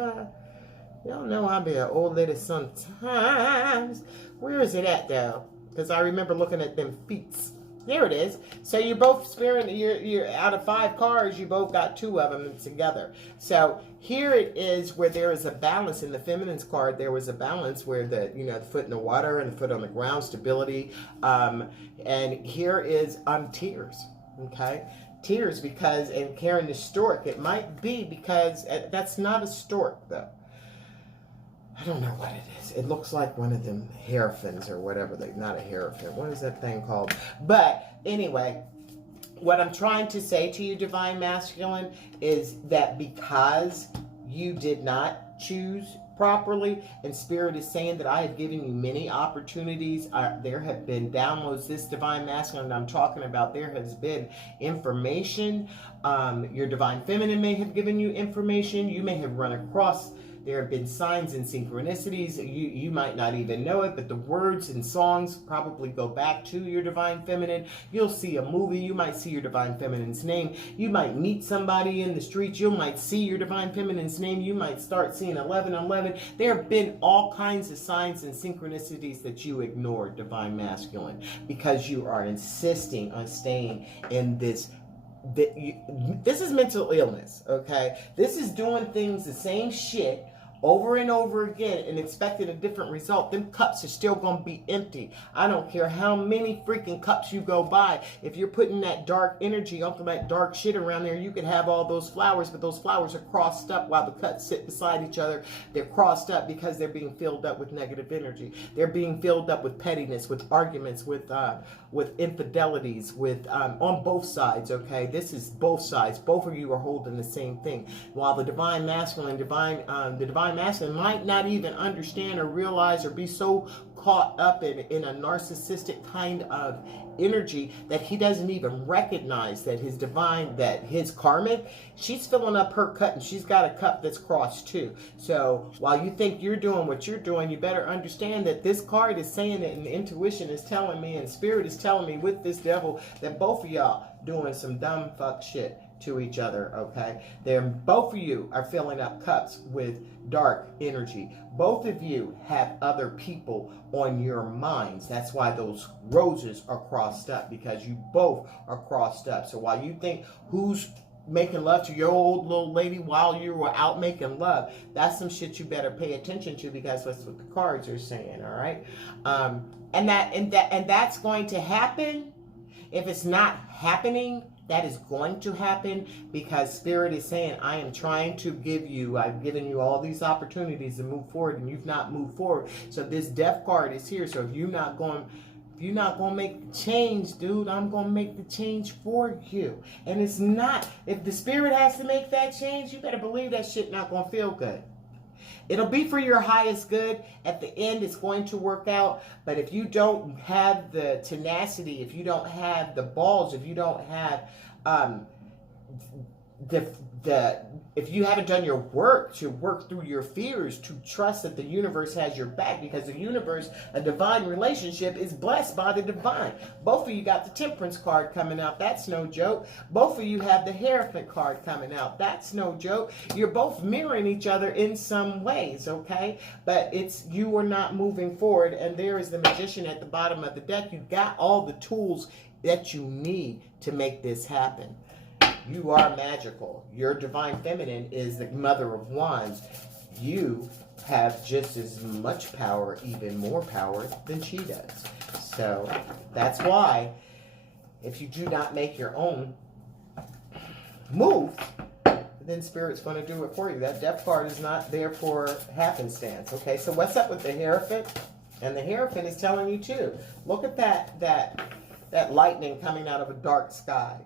y'all know I'll be an old lady sometimes. Where is it at though? Because I remember looking at them feets. There it is. So you're both sparing, you're out of 5 cards, you both got 2 of them together. So here it is where there is a balance. In the feminine's card, there was a balance where the foot in the water and the foot on the ground, stability. And here is tears. Okay? Tears, because, and carrying the stork, it might be because that's not a stork though. I don't know what it is. It looks like one of them hairpins or whatever. Not a hairpin. What is that thing called? But anyway, what I'm trying to say to you, Divine Masculine, is that because you did not choose properly, and Spirit is saying that I have given you many opportunities. There have been downloads. This Divine Masculine I'm talking about, there has been information. Your Divine Feminine may have given you information. You may have run across. There have been signs and synchronicities. You might not even know it, but the words and songs probably go back to your Divine Feminine. You'll see a movie. You might see your Divine Feminine's name. You might meet somebody in the streets. You might see your Divine Feminine's name. You might start seeing 1111. There have been all kinds of signs and synchronicities that you ignored, Divine Masculine, because you are insisting on staying in this. This is mental illness, okay? This is doing things, the same shit, over and over again and expecting a different result. Them cups are still going to be empty. I don't care how many freaking cups you go by. If you're putting that dark energy, all that dark shit around there, you could have all those flowers, but those flowers are crossed up while the cups sit beside each other. They're crossed up because they're being filled up with negative energy. They're being filled up with pettiness, with arguments, with infidelities, with on both sides, okay? This is both sides. Both of you are holding the same thing. While the Divine Masculine, the Divine Masculine might not even understand or realize or be so caught up in a narcissistic kind of energy that he doesn't even recognize that his karmic, she's filling up her cup, and she's got a cup that's crossed too. So while you think you're doing what you're doing, you better understand that this card is saying it, and intuition is telling me, and Spirit is telling me with this devil, that both of y'all doing some dumb fuck shit to each other, okay? Both of you are filling up cups with dark energy. Both of you have other people on your minds. That's why those roses are crossed up, because you both are crossed up. So while you think who's making love to your old little lady while you were out making love, that's some shit you better pay attention to, because that's what the cards are saying, all right? And that's going to happen. If it's not happening, that is going to happen, because Spirit is saying, I am trying to I've given you all these opportunities to move forward, and you've not moved forward. So this death card is here. So if you're not going to make the change, dude, I'm going to make the change for you. And it's not, if the Spirit has to make that change, you better believe that shit not going to feel good. It'll be for your highest good. At the end, it's going to work out. But if you don't have the tenacity, if you don't have the balls, if you don't have the if you haven't done your work to work through your fears, to trust that the universe has your back, because the universe, a divine relationship, is blessed by the divine. Both of you got the Temperance card coming out. That's no joke. Both of you have the Hierophant card coming out. That's no joke. You're both mirroring each other in some ways, okay? But it's, you are not moving forward, and there is the Magician at the bottom of the deck. You got all the tools that you need to make this happen. You are magical. Your divine feminine is the Mother of Wands. You have just as much power, even more power than she does. So that's why if you do not make your own move, then Spirit's going to do it for you. That Death card is not there for happenstance. Okay, so what's up with the Hierophant? And the Hierophant is telling you too. Look at that lightning coming out of a dark sky.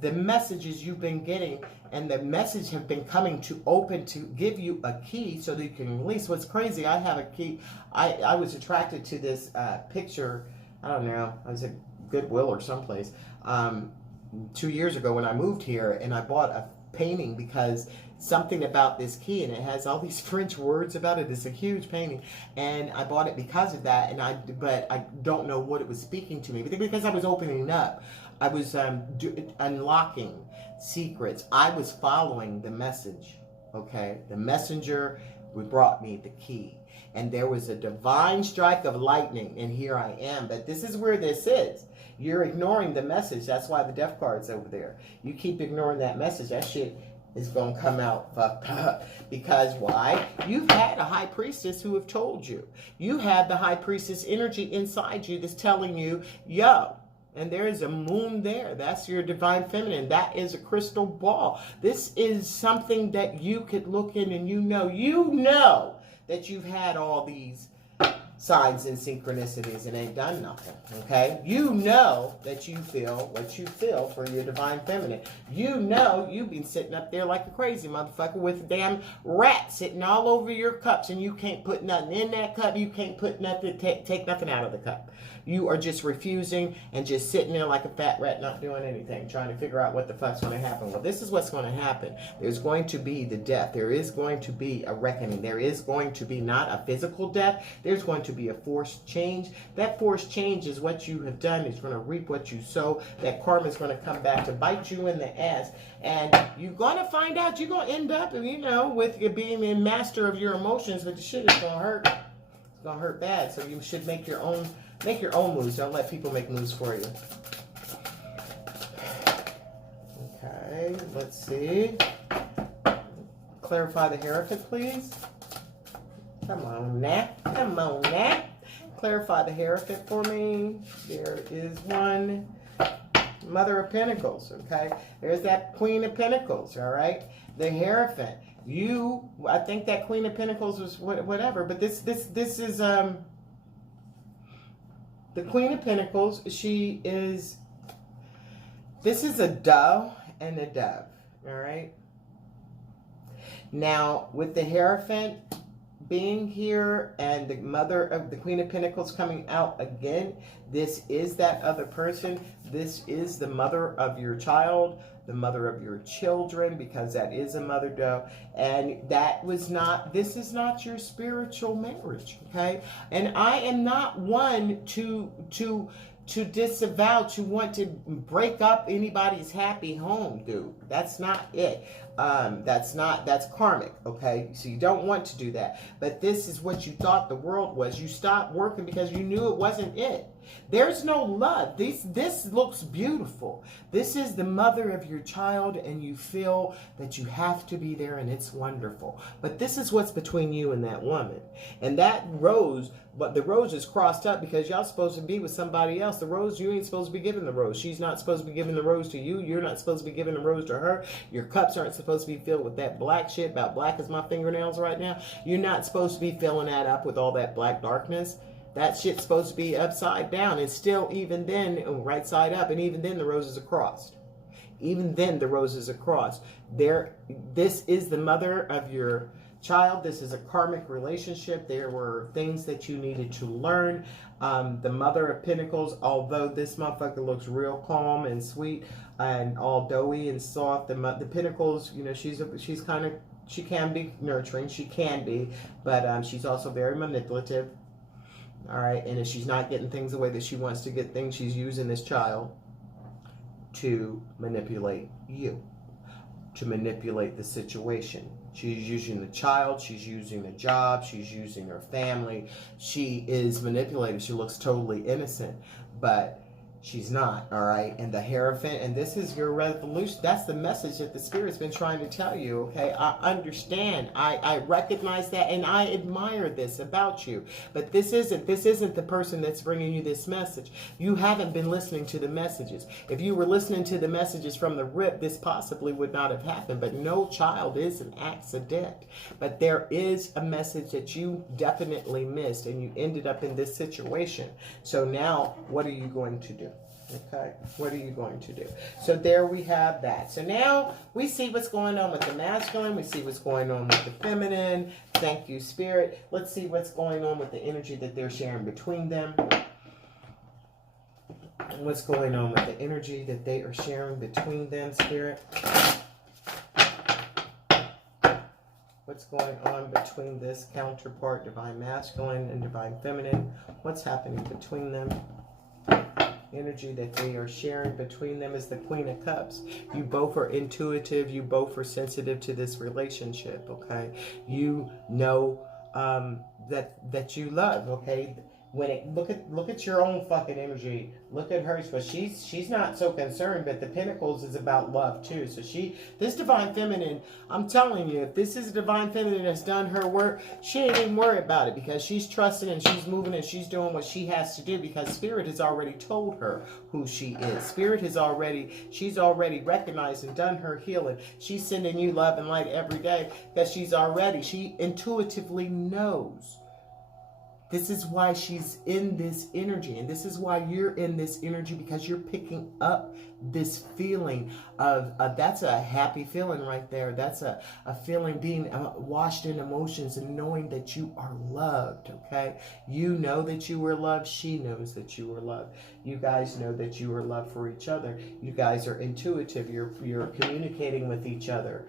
The messages you've been getting, and the message have been coming to open, to give you a key so that you can release. What's crazy, I have a key. I was attracted to this picture, I don't know, I was at Goodwill or someplace 2 years ago when I moved here, and I bought a painting because something about this key, and it has all these French words about it. It's a huge painting, and I bought it because of that. But I don't know what it was speaking to me, but because I was opening up, I was unlocking secrets. I was following the message. Okay, the messenger brought me the key, and there was a divine strike of lightning, and here I am. But this is where this is. You're ignoring the message. That's why the Death card's over there. You keep ignoring that message, that shit is going to come out fucked up. Because why? You've had a High Priestess who have told you. You have the High Priestess energy inside you that's telling you, yo, and there is a moon there. That's your divine feminine. That is a crystal ball. This is something that you could look in, and you know that you've had all these signs and synchronicities and ain't done nothing, okay? You know that you feel what you feel for your divine feminine. You know you've been sitting up there like a crazy motherfucker with a damn rat sitting all over your cups, and you can't put nothing in that cup. You can't put nothing, take nothing out of the cup. You are just refusing and just sitting there like a fat rat, not doing anything, trying to figure out what the fuck's going to happen. Well, this is what's going to happen. There's going to be the death. There is going to be a reckoning. There is going to be not a physical death. There's going to be a forced change. That forced change is what you have done. It's going to reap what you sow. That karma is going to come back to bite you in the ass. And you're going to find out, you're going to end up, with you being a master of your emotions, but the shit is going to hurt. It's going to hurt bad. So you should make your own moves. Don't let people make moves for you. Okay, let's see. Clarify the Hierophant, please. Come on now. Come on now. Clarify the Hierophant for me. There is one. Mother of Pentacles, okay? There's that Queen of Pentacles, all right? The Hierophant. I think that Queen of Pentacles was whatever, but this is, the Queen of Pentacles, this is a dove and a dove, all right? Now, with the Hierophant being here and the mother of the Queen of Pentacles coming out again, this is that other person. This is the mother of your child, the mother of your children, because that is a mother dove. And this is not your spiritual marriage, okay? And I am not one to disavow, to want to break up anybody's happy home, dude. That's not it. That's karmic, okay? So you don't want to do that. But this is what you thought the world was. You stopped working because you knew it wasn't it. There's no love. This looks beautiful. This is the mother of your child, and you feel that you have to be there, and it's wonderful. But this is what's between you and that woman. And that rose, but the rose is crossed up because y'all supposed to be with somebody else. The rose, you ain't supposed to be giving the rose. She's not supposed to be giving the rose to you. You're not supposed to be giving the rose to her. Your cups aren't supposed to be filled with that black shit, about black as my fingernails right now. You're not supposed to be filling that up with all that black darkness. That shit's supposed to be upside down, and still, even then, right side up, and even then the roses are crossed. Even then the roses are crossed. This is the mother of your child. This is a karmic relationship. There were things that you needed to learn. The Mother of Pentacles, although this motherfucker looks real calm and sweet, and all doughy and soft. The Pentacles, you know, she's kind of, she can be nurturing, she can be, but she's also very manipulative. All right, and if she's not getting things the way that she wants to get things, she's using this child to manipulate you, to manipulate the situation. She's using the child, she's using the job, she's using her family. She is manipulated. She looks totally innocent, but she's not, all right? And the Hierophant, and this is your revolution. That's the message that the Spirit's been trying to tell you, okay? I understand. I recognize that, and I admire this about you. But this isn't the person that's bringing you this message. You haven't been listening to the messages. If you were listening to the messages from the rip, this possibly would not have happened. But no child is an accident. But there is a message that you definitely missed, and you ended up in this situation. So now, what are you going to do? Okay, what are you going to do? So there we have that. So now we see what's going on with the masculine. We see what's going on with the feminine. Thank you, Spirit. Let's see what's going on with the energy that they're sharing between them. What's going on with the energy that they are sharing between them, Spirit? What's going on between this counterpart, Divine Masculine and Divine Feminine? What's happening between them? Energy that they are sharing between them is the Queen of Cups. You both are intuitive. You both are sensitive to this relationship, okay? You know that you love, okay? When it look at your own fucking energy. Look at hers, but she's not so concerned. But the Pentacles is about love too. So this Divine Feminine, I'm telling you, if this is a Divine Feminine that's done her work, she ain't even worried about it, because she's trusting and she's moving and she's doing what she has to do, because Spirit has already told her who she is. Spirit has she's already recognized and done her healing. She's sending you love and light every day, because she intuitively knows. This is why she's in this energy, and this is why you're in this energy, because you're picking up this feeling of that's a happy feeling right there. That's a feeling being washed in emotions and knowing that you are loved, okay? You know that you were loved. She knows that you were loved. You guys know that you are loved for each other. You guys are intuitive. You're communicating with each other.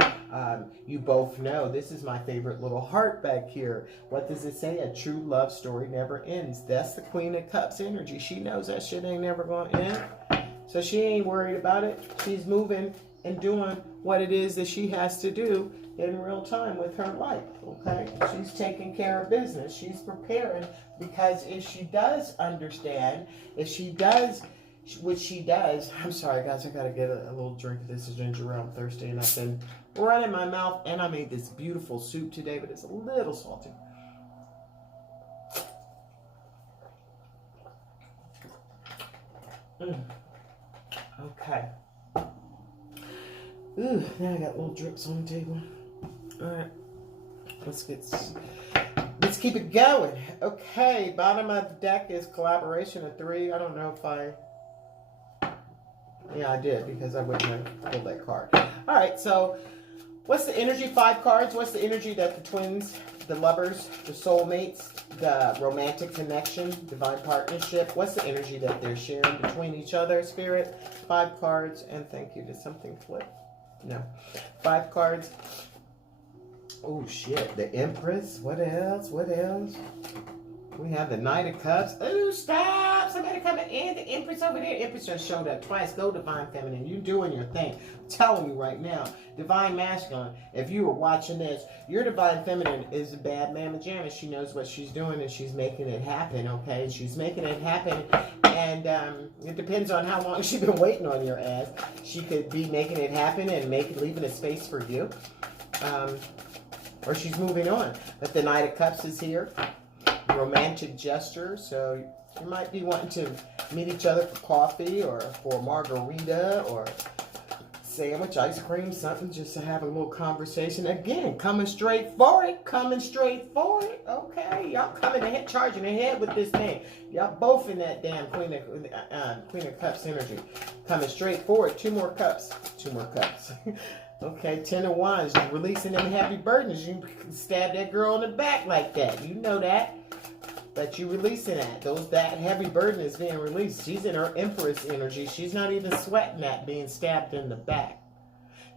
You both know. This is my favorite little heart back here. What does it say? A true love story never ends. That's the Queen of Cups energy. She knows that shit ain't never going to end. So she ain't worried about it. She's moving and doing what it is that she has to do in real time with her life, okay? She's taking care of business. She's preparing, because if she does understand, if she does what she does, I'm sorry guys, I gotta get a little drink of this ginger ale. I'm thirsty and I've been running my mouth, and I made this beautiful soup today, but it's a little salty. Okay. Ooh, now I got little drips on the table. All right, let's keep it going. Okay, bottom of the deck is collaboration of 3. I don't know if yeah, I did, because I wouldn't have pulled that card. All right, so what's the energy? 5 cards. What's the energy that the twins, the lovers, the soulmates, the romantic connection, divine partnership, what's the energy that they're sharing between each other, Spirit? 5 cards, and thank you. Did something flip? No. 5 cards. Oh, shit. The Empress. What else? What else? We have the Knight of Cups. Oh, stop. Somebody coming in. The Empress over there. Empress just showed up twice. Go Divine Feminine. You doing your thing. I'm telling you right now. Divine Masculine, if you were watching this, your Divine Feminine is a bad mamma jamma. She knows what she's doing, and she's making it happen, okay? She's making it happen, and it depends on how long she's been waiting on your ass. She could be making it happen and leaving a space for you, or she's moving on. But the Knight of Cups is here. Romantic gesture, so you might be wanting to meet each other for coffee or for a margarita or sandwich, ice cream, something, just to have a little conversation. Again, coming straight for it, okay? Y'all coming ahead, charging ahead with this thing. Y'all both in that damn Queen of Cups energy. Coming straight forward. 2 more cups. Okay, 10 of Wands, you're releasing them heavy burdens. You can stab that girl in the back like that. You know that. But you releasing that. That heavy burden is being released. She's in her Empress energy. She's not even sweating that being stabbed in the back.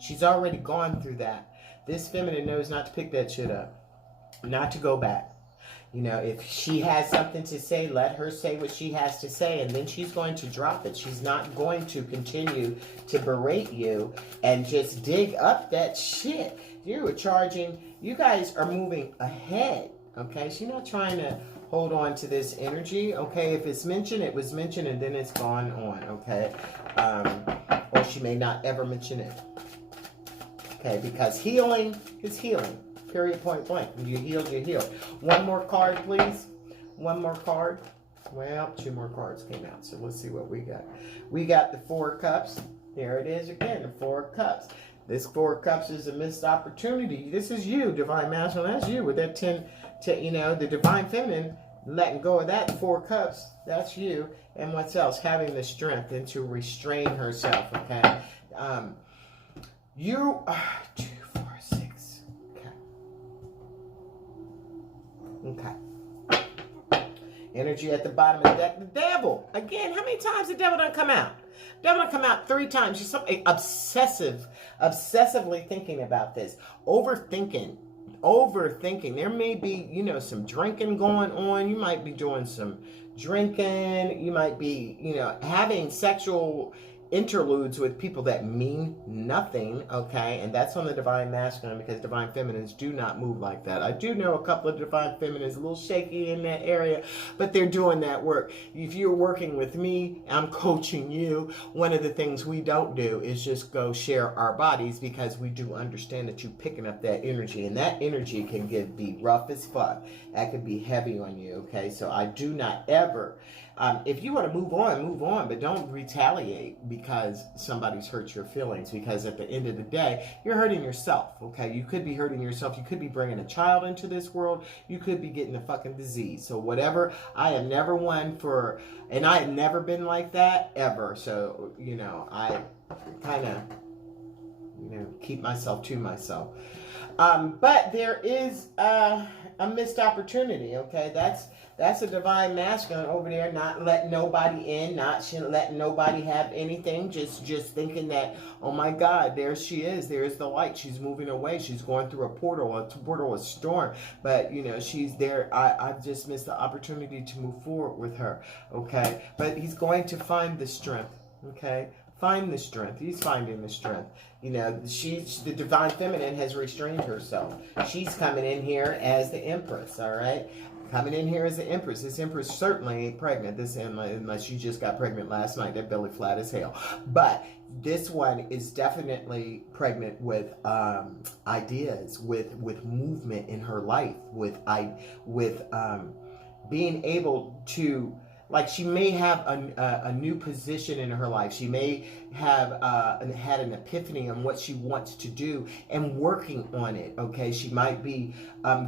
She's already gone through that. This feminine knows not to pick that shit up. Not to go back. You know, if she has something to say, let her say what she has to say, and then she's going to drop it. She's not going to continue to berate you and just dig up that shit. You guys are moving ahead, okay? She's not trying to hold on to this energy, okay? If it's mentioned, it was mentioned, and then it's gone on, okay? Or she may not ever mention it, okay? Because healing is healing. Period, point blank. When you healed, you healed. One more card, please. One more card. Well, 2 more cards came out, so let's see what we got. We got the 4 cups. There it is again, the 4 cups. This 4 cups is a missed opportunity. This is you, Divine Masculine. That's you with that 10, the Divine Feminine, letting go of that 4 cups. That's you. And what's else? Having the strength and to restrain herself, okay? You are 2, 4, 6. Okay. Energy at the bottom of the deck. The devil. Again, how many times the devil done come out? The devil done come out 3 times. She's something obsessively thinking about this. Overthinking. There may be, some drinking going on. You might be doing some drinking. You might be, having sexual interludes with people that mean nothing, okay? And that's on the Divine Masculine, because Divine Feminines do not move like that. I do know a couple of Divine Feminines a little shaky in that area, but they're doing that work. If you're working with me, I'm coaching you. One of the things we don't do is just go share our bodies, because we do understand that you're picking up that energy, and that energy can be rough as fuck. That could be heavy on you, okay? So I do not ever, if you want to move on, but don't retaliate because somebody's hurt your feelings, because at the end of the day, you're hurting yourself, okay? You could be hurting yourself. You could be bringing a child into this world. You could be getting a fucking disease. So whatever, I am never one for, and I have never been like that, ever. So, I kind of, keep myself to myself. But there is a missed opportunity, okay? That's a Divine Masculine over there, not letting nobody in, not letting nobody have anything, just thinking that, oh my God, there she is, there's the light, she's moving away, she's going through a portal, a storm, but she's there. I've just missed the opportunity to move forward with her, okay? But he's going to find the strength, okay? Find the strength. He's finding the strength. The Divine Feminine has restrained herself. She's coming in here as the Empress, all right? Coming in here as the Empress. This Empress certainly ain't pregnant. Unless she just got pregnant last night. That belly flat as hell. But this one is definitely pregnant with ideas, with movement in her life, with being able to, like, she may have a new position in her life. She may have had an epiphany on what she wants to do and working on it, okay? She might be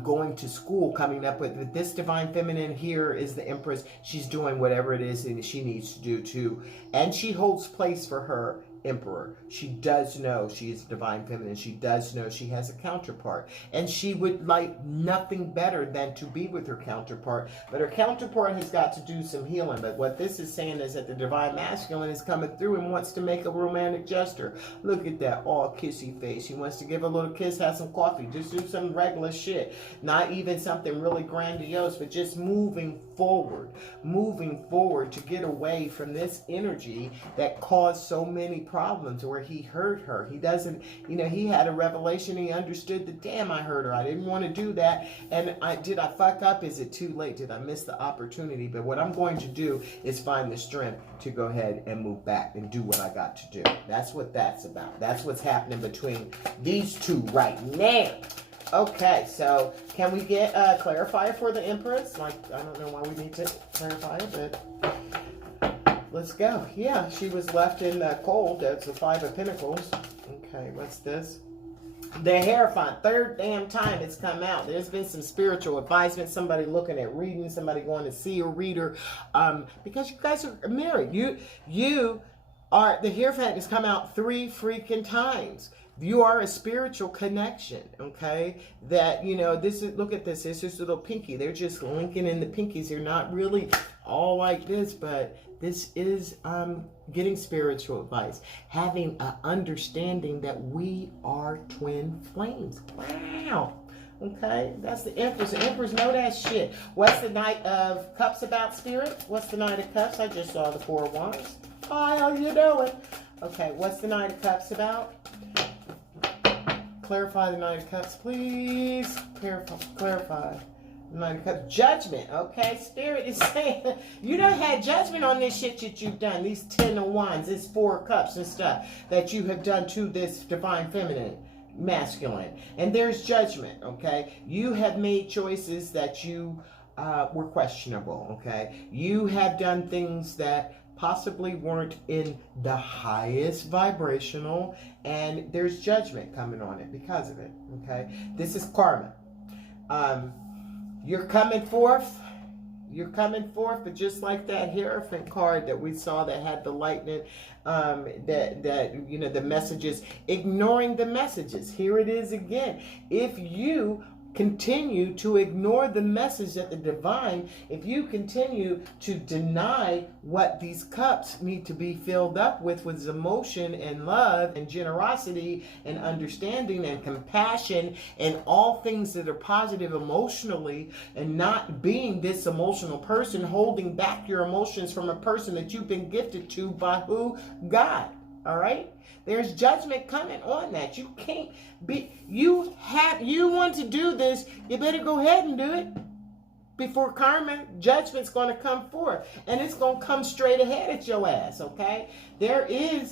going to school, coming up with this Divine Feminine here is the Empress. She's doing whatever it is that she needs to do too. And she holds place for her Emperor. She does know she is Divine Feminine. She does know she has a counterpart. And she would like nothing better than to be with her counterpart. But her counterpart has got to do some healing. But what this is saying is that the Divine Masculine is coming through and wants to make a romantic gesture. Look at that all kissy face. She wants to give a little kiss, have some coffee, just do some regular shit. Not even something really grandiose, but just moving forward to get away from this energy that caused so many problems where he hurt her. He doesn't, he had a revelation. He understood that, damn, I hurt her. I didn't want to do that. And did I fuck up? Is it too late? Did I miss the opportunity? But what I'm going to do is find the strength to go ahead and move back and do what I got to do. That's what that's about. That's what's happening between these two right now. Okay, so can we get a clarifier for the Empress? Like, I don't know why we need to clarify it, but let's go. Yeah, she was left in the cold. That's the 5 of Pentacles. Okay, what's this? The Hierophant. 3rd damn time it's come out. There's been some spiritual advisement. Somebody looking at reading. Somebody going to see a reader. Because you guys are married. The Hierophant has come out 3 freaking times. You are a spiritual connection, okay? That, you know, this is, look at this. This is a little pinky. They're just linking in the pinkies. They're not really all like this, but this is getting spiritual advice. Having an understanding that we are twin flames. Wow. Okay, that's the Empress. The Empress know that shit. What's the Knight of Cups about, Spirit? What's the Knight of Cups? I just saw the Four of Wands. Hi, how you doing? Okay, what's the Knight of Cups about? Clarify the Knight of Cups, please. Clarify. The Knight of Cups. Judgment, okay? Spirit is saying, you done had judgment on this shit that you've done. These 10 of Wands, this 4 of Cups and stuff that you have done to this Divine Feminine. Masculine, and there's judgment, okay? You have made choices that you were questionable, okay? You have done things that possibly weren't in the highest vibrational, and there's judgment coming on it because of it, okay? This is karma. You're coming forth. You're coming forth, but just like that Hierophant card that we saw that had the lightning, that you know, the messages, ignoring the messages. Here it is again. If you continue to ignore the message that the divine, if you continue to deny what these cups need to be filled up with emotion and love and generosity and understanding and compassion and all things that are positive emotionally, and not being this emotional person, holding back your emotions from a person that you've been gifted to by who? God. All right? There's judgment coming on that. You can't be, you want to do this, you better go ahead and do it before karma, judgment's going to come forth. And it's going to come straight ahead at your ass, okay? You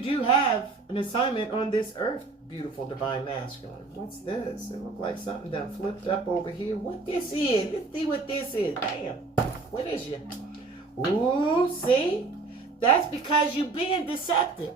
do have an assignment on this earth, beautiful divine masculine. What's this? It looked like something done flipped up over here. What this is? Let's see what this is. Damn. What is it? Ooh, see? That's because you're being deceptive.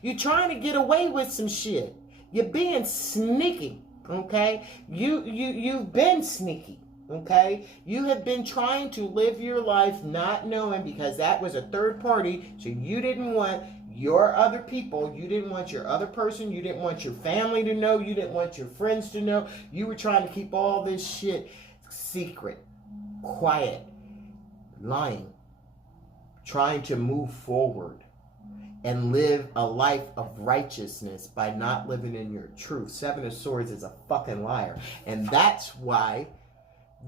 You're trying to get away with some shit. You're being sneaky, okay? You've been sneaky, okay? You have been trying to live your life not knowing, because that was a third party, so you didn't want your other people, you didn't want your other person, you didn't want your family to know, you didn't want your friends to know. You were trying to keep all this shit secret, quiet, lying. Trying to move forward and live a life of righteousness by not living in your truth. 7 of Swords is a fucking liar. And that's why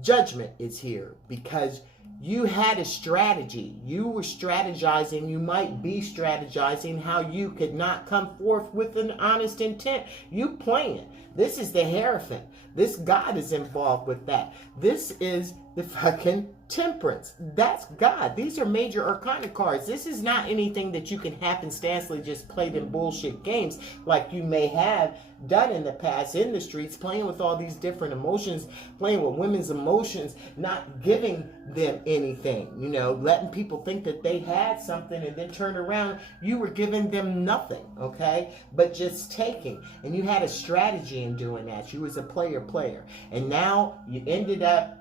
judgment is here. Because you had a strategy. You were strategizing. You might be strategizing how you could not come forth with an honest intent. You playing. This is the Hierophant. This God is involved with that. This is the fucking Temperance. That's God. These are major arcana cards. This is not anything that you can happenstancely just play them bullshit games like you may have done in the past in the streets, playing with all these different emotions, playing with women's emotions, not giving them anything, you know, letting people think that they had something and then turn around, you were giving them nothing, okay, but just taking. And you had a strategy in doing that. You was a player. And now you ended up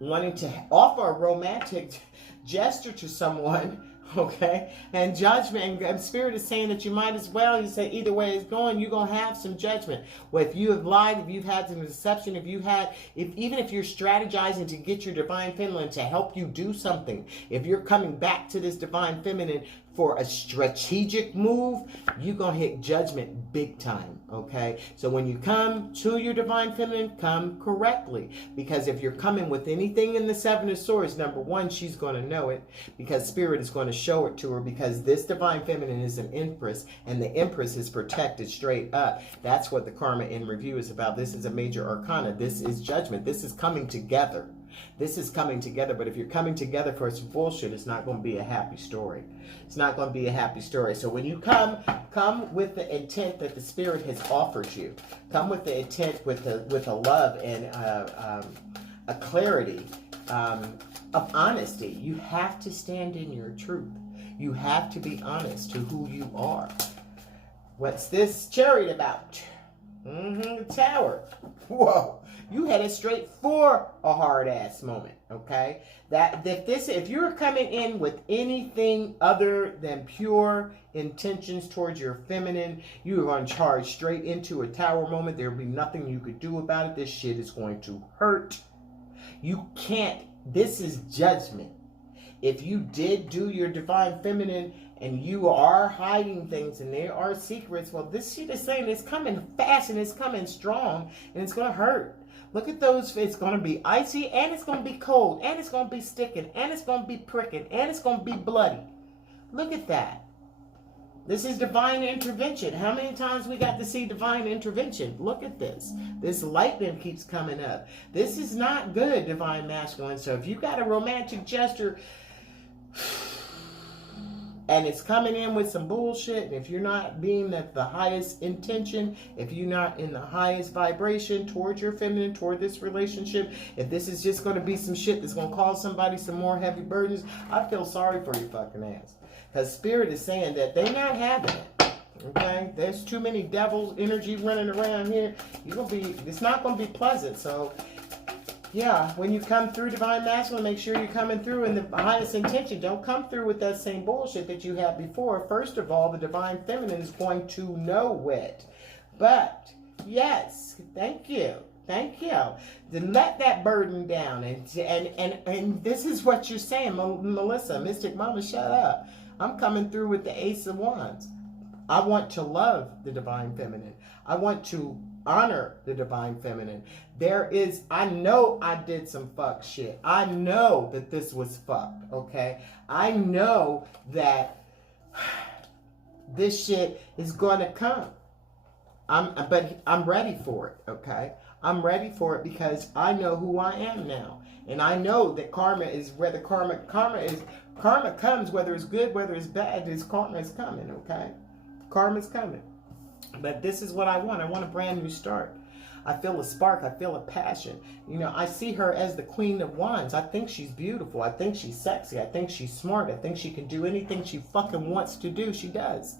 wanting to offer a romantic gesture to someone, okay? And judgment, and Spirit is saying that you might as well, you say either way it's going, you're going to have some judgment. Well, if you have lied, if you've had some deception, even if you're strategizing to get your divine feminine to help you do something, if you're coming back to this divine feminine for a strategic move, you're going to hit judgment big time, okay? So when you come to your divine feminine, come correctly. Because if you're coming with anything in the 7 of Swords, number one, she's going to know it, because Spirit is going to show it to her, because this divine feminine is an Empress, and the Empress is protected straight up. That's what the Karma in Review is about. This is a major arcana. This is judgment. This is coming together. This is coming together, but if you're coming together for some bullshit, it's not going to be a happy story. It's not going to be a happy story. So when you come with the intent that the Spirit has offered you. Come with the intent, with a love and a clarity of honesty. You have to stand in your truth. You have to be honest to who you are. What's this Chariot about? The Tower. Whoa. You headed straight for a hard ass moment, okay? If you're coming in with anything other than pure intentions towards your feminine, you are going to charge straight into a tower moment. There will be nothing you could do about it. This shit is going to hurt. You can't. This is judgment. If you did do your divine feminine and you are hiding things and there are secrets, well, this shit is saying it's coming fast and it's coming strong and it's going to hurt. Look at those. It's going to be icy and it's going to be cold and it's going to be sticking and it's going to be pricking and it's going to be bloody. Look at that. This is divine intervention. How many times we got to see divine intervention? Look at this. This lightning keeps coming up. This is not good, divine masculine. So if you got a romantic gesture and it's coming in with some bullshit, and if you're not being at the highest intention, if you're not in the highest vibration towards your feminine, toward this relationship, if this is just going to be some shit that's going to cause somebody some more heavy burdens, I feel sorry for your fucking ass. Because Spirit is saying that they're not having it. Okay? There's too many devils energy running around here. It's not going to be pleasant. So, yeah, when you come through divine masculine, make sure you're coming through in the highest intention. Don't come through with that same bullshit that you had before. First of all, the divine feminine is going to know it. But, yes, thank you. Thank you. Then let that burden down. And this is what you're saying, Melissa. Mystic Mama, shut up. I'm coming through with the Ace of Wands. I want to love the divine feminine. I want to honor the divine feminine. I know I did some fuck shit. I know that this was fucked, okay? I know that this shit is going to come. But I'm ready for it, okay? I'm ready for it because I know who I am now. And I know that karma is whether karma comes, whether it's good, whether it's bad, karma is coming, okay? Karma's coming. But this is what I want. I want a brand new start. I feel a spark. I feel a passion. You know, I see her as the Queen of Wands. I think she's beautiful. I think she's sexy. I think she's smart. I think she can do anything she fucking wants to do. She does.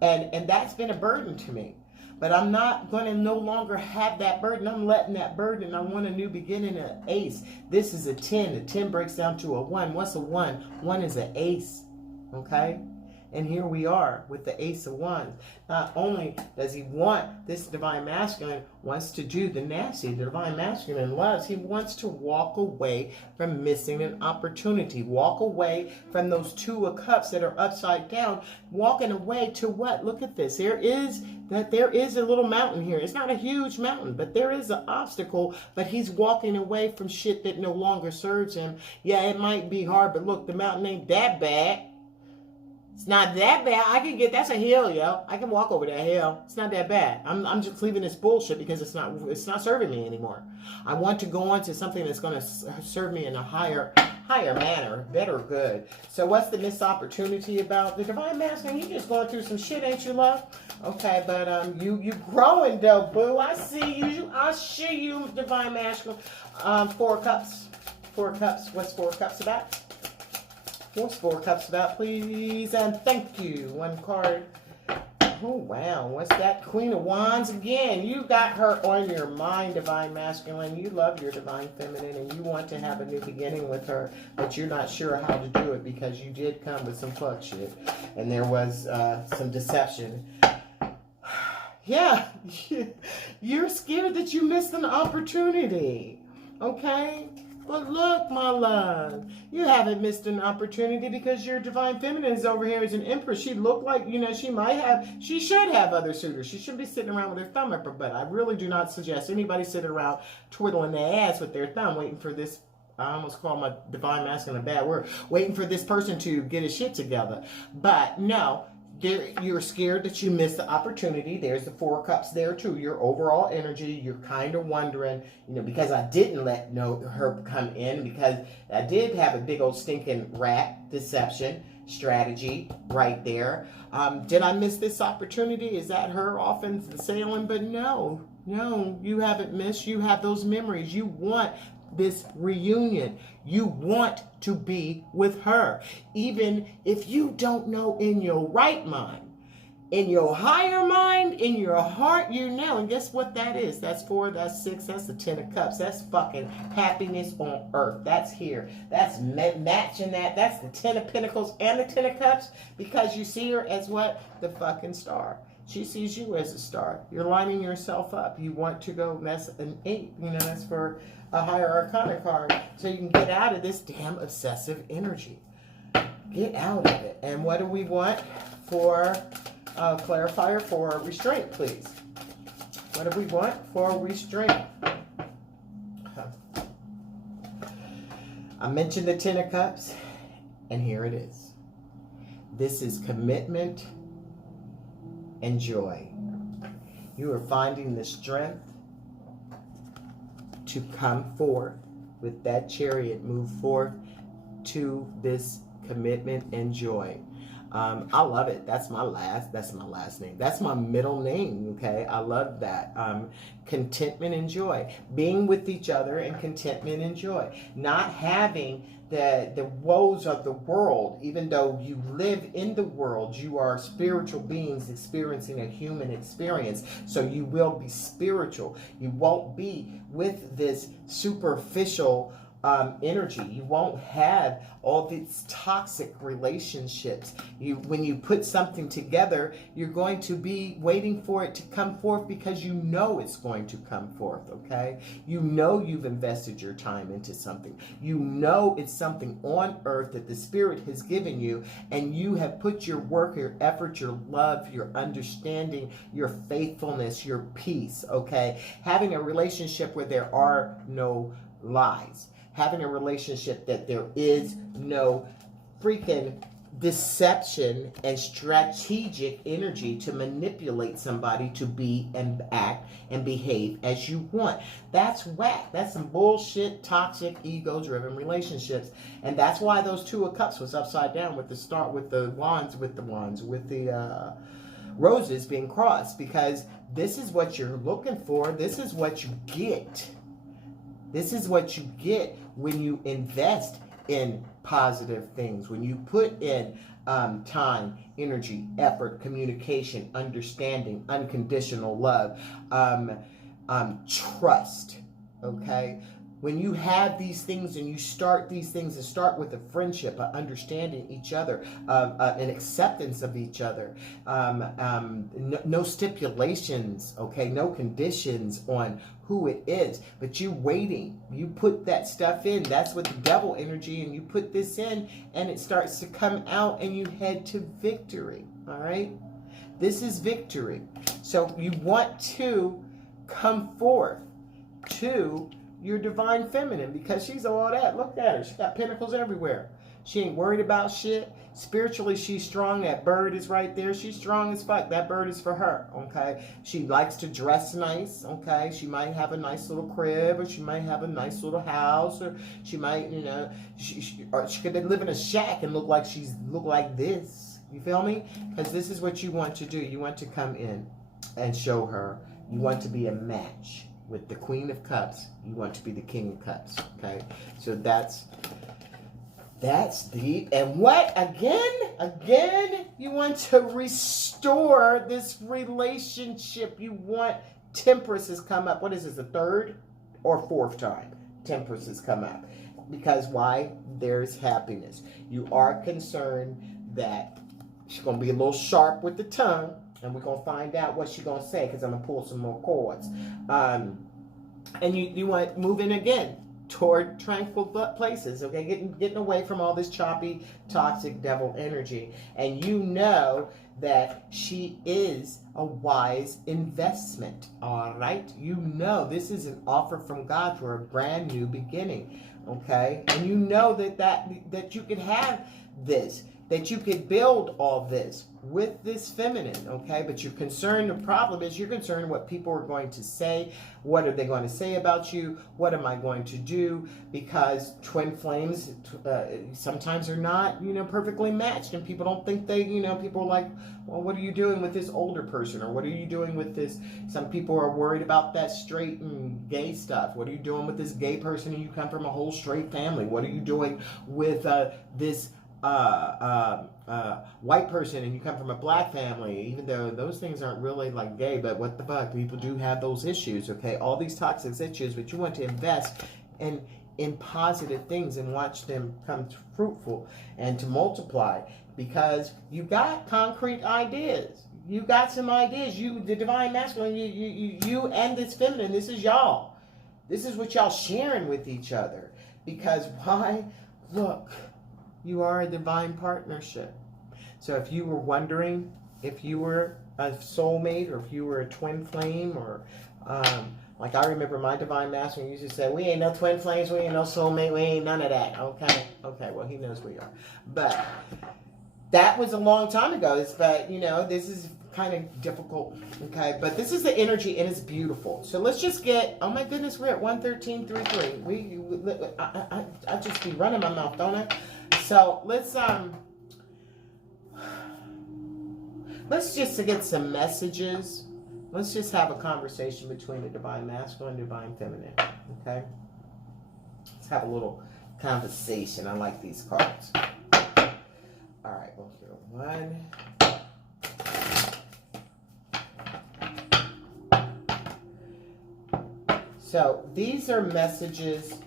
And that's been a burden to me. But I'm not going to no longer have that burden. I'm letting that burden. I want a new beginning, an ace. This is a 10. A 10 breaks down to a 1. What's a 1? 1 is an ace. Okay? And here we are with the Ace of Wands. Not only does he want, this divine masculine wants to do the nasty. The divine masculine loves. He wants to walk away from missing an opportunity. Walk away from those 2 of cups that are upside down. Walking away to what? Look at this. There is a little mountain here. It's not a huge mountain, but there is an obstacle. But he's walking away from shit that no longer serves him. Yeah, it might be hard, but look, the mountain ain't that bad. It's not that bad. I can get, that's a hill, yo. I can walk over that hill. It's not that bad. I'm just leaving this bullshit because it's not serving me anymore. I want to go on to something that's going to serve me in a higher manner, better good. So what's the missed opportunity about the divine masculine? You just going through some shit, ain't you, love? Okay, but you growing though, boo. I see you. I see you, divine masculine. 4 cups. 4 cups. What's 4 cups about? What's 4 cups about, please? And thank you. 1 card. Oh, wow. What's that? Queen of Wands again. You got her on your mind, divine masculine. You love your divine feminine and you want to have a new beginning with her, but you're not sure how to do it because you did come with some fuck shit and there was some deception. Yeah. You're scared that you missed an opportunity. Okay? But look, my love, you haven't missed an opportunity because your divine feminine is over here as an empress. She looked like, you know, she should have other suitors. She shouldn't be sitting around with her thumb up her butt. I really do not suggest anybody sitting around twiddling their ass with their thumb waiting for this, I almost call my divine masculine a bad word, waiting for this person to get his shit together. But no. You're scared that you missed the opportunity. There's the 4 cups there too. Your overall energy. You're kind of wondering, you know, because I didn't let her come in because I did have a big old stinking rat deception strategy right there. Did I miss this opportunity? Is that her off in sailing? But no, you haven't missed. You have those memories. You want this reunion. You want to be with her. Even if you don't know in your right mind, in your higher mind, in your heart, you know. And guess what that is? That's 4, that's 6, that's the 10 of cups. That's fucking happiness on earth. That's here. That's matching that. That's the 10 of pentacles and the 10 of cups, because you see her as what? The fucking star. She sees you as a star. You're lining yourself up. You want to go mess an 8. You know, that's for a higher arcana card. So you can get out of this damn obsessive energy. Get out of it. And what do we want for clarifier for restraint, please? What do we want for restraint? I mentioned the 10 of cups, and here it is. This is commitment and joy. You are finding the strength to come forth with that chariot, move forth to this commitment and joy. I love it. That's my last name. That's my middle name. Okay. I love that. Contentment and joy. Being with each other and contentment and joy. Not having the woes of the world. Even though you live in the world, you are spiritual beings experiencing a human experience. So you will be spiritual. You won't be with this superficial energy. You won't have all these toxic relationships. When you put something together, you're going to be waiting for it to come forth, because you know it's going to come forth, okay? You know you've invested your time into something. You know it's something on earth that the Spirit has given you, and you have put your work, your effort, your love, your understanding, your faithfulness, your peace, okay? Having a relationship where there are no lies. Having a relationship that there is no freaking deception and strategic energy to manipulate somebody to be and act and behave as you want. That's whack. That's some bullshit, toxic, ego-driven relationships. And that's why those 2 of cups was upside down with the roses being crossed, because this is what you're looking for. This is what you get. This is what you get when you invest in positive things, when you put in time, energy, effort, communication, understanding, unconditional love, trust, okay? When you have these things and you start these things and start with a friendship, understanding each other, an acceptance of each other, no stipulations, okay, no conditions on who it is, but you waiting, you put that stuff in. That's with the devil energy, and you put this in and it starts to come out and you head to victory. All right, this is victory. So you want to come forth to your divine feminine, because she's all that. Look at her. She got pentacles everywhere. She ain't worried about shit. Spiritually, she's strong. That bird is right there. She's strong as fuck. That bird is for her, okay? She likes to dress nice, okay? She might have a nice little crib, or she might have a nice little house, or she might, you know, or she could live in a shack and look like this. You feel me? Because this is what you want to do. You want to come in and show her. You want to be a match with the Queen of Cups. You want to be the King of Cups, okay? So that's deep. And what? Again, you want to restore this relationship. You want Temperance has come up. What is this, the 3rd or 4th time Temperance has come up? Because why? There's happiness. You are concerned that she's going to be a little sharp with the tongue, and we're going to find out what she's going to say, because I'm going to pull some more cards. And you want moving again toward tranquil places, okay? Getting away from all this choppy, toxic devil energy. And you know that she is a wise investment, all right? You know this is an offer from God for a brand new beginning, okay? And you know that you could have this, that you could build all this with this feminine, okay? But you're concerned, the problem is you're concerned what people are going to say. What are they going to say about you? What am I going to do? Because twin flames sometimes are not, perfectly matched, and people don't think they, people are like, well, what are you doing with this older person? Or what are you doing with this? Some people are worried about that straight and gay stuff. What are you doing with this gay person and you come from a whole straight family? What are you doing with this white person and you come from a black family, even though those things aren't really like gay, but what the fuck, people do have those issues, okay? All these toxic issues, but you want to invest in positive things and watch them come fruitful and to multiply, because you got concrete ideas. You got some ideas. You, the divine masculine, you and this feminine, this is y'all. This is what y'all sharing with each other. Because why? Look, you are a divine partnership. So if you were wondering if you were a soulmate or if you were a twin flame, or like I remember my divine masculine used to say, we ain't no twin flames, we ain't no soulmate, we ain't none of that. Okay, well, he knows we are. But that was a long time ago. But, you know, this is kind of difficult, okay? But this is the energy, and it's beautiful. So let's just get, oh my goodness, we're at 113.33. I just be running my mouth, don't I? So let's just to get some messages. Let's just have a conversation between the divine masculine and divine feminine, okay? Let's have a little conversation. I like these cards. All right, we'll do one. So these are messages,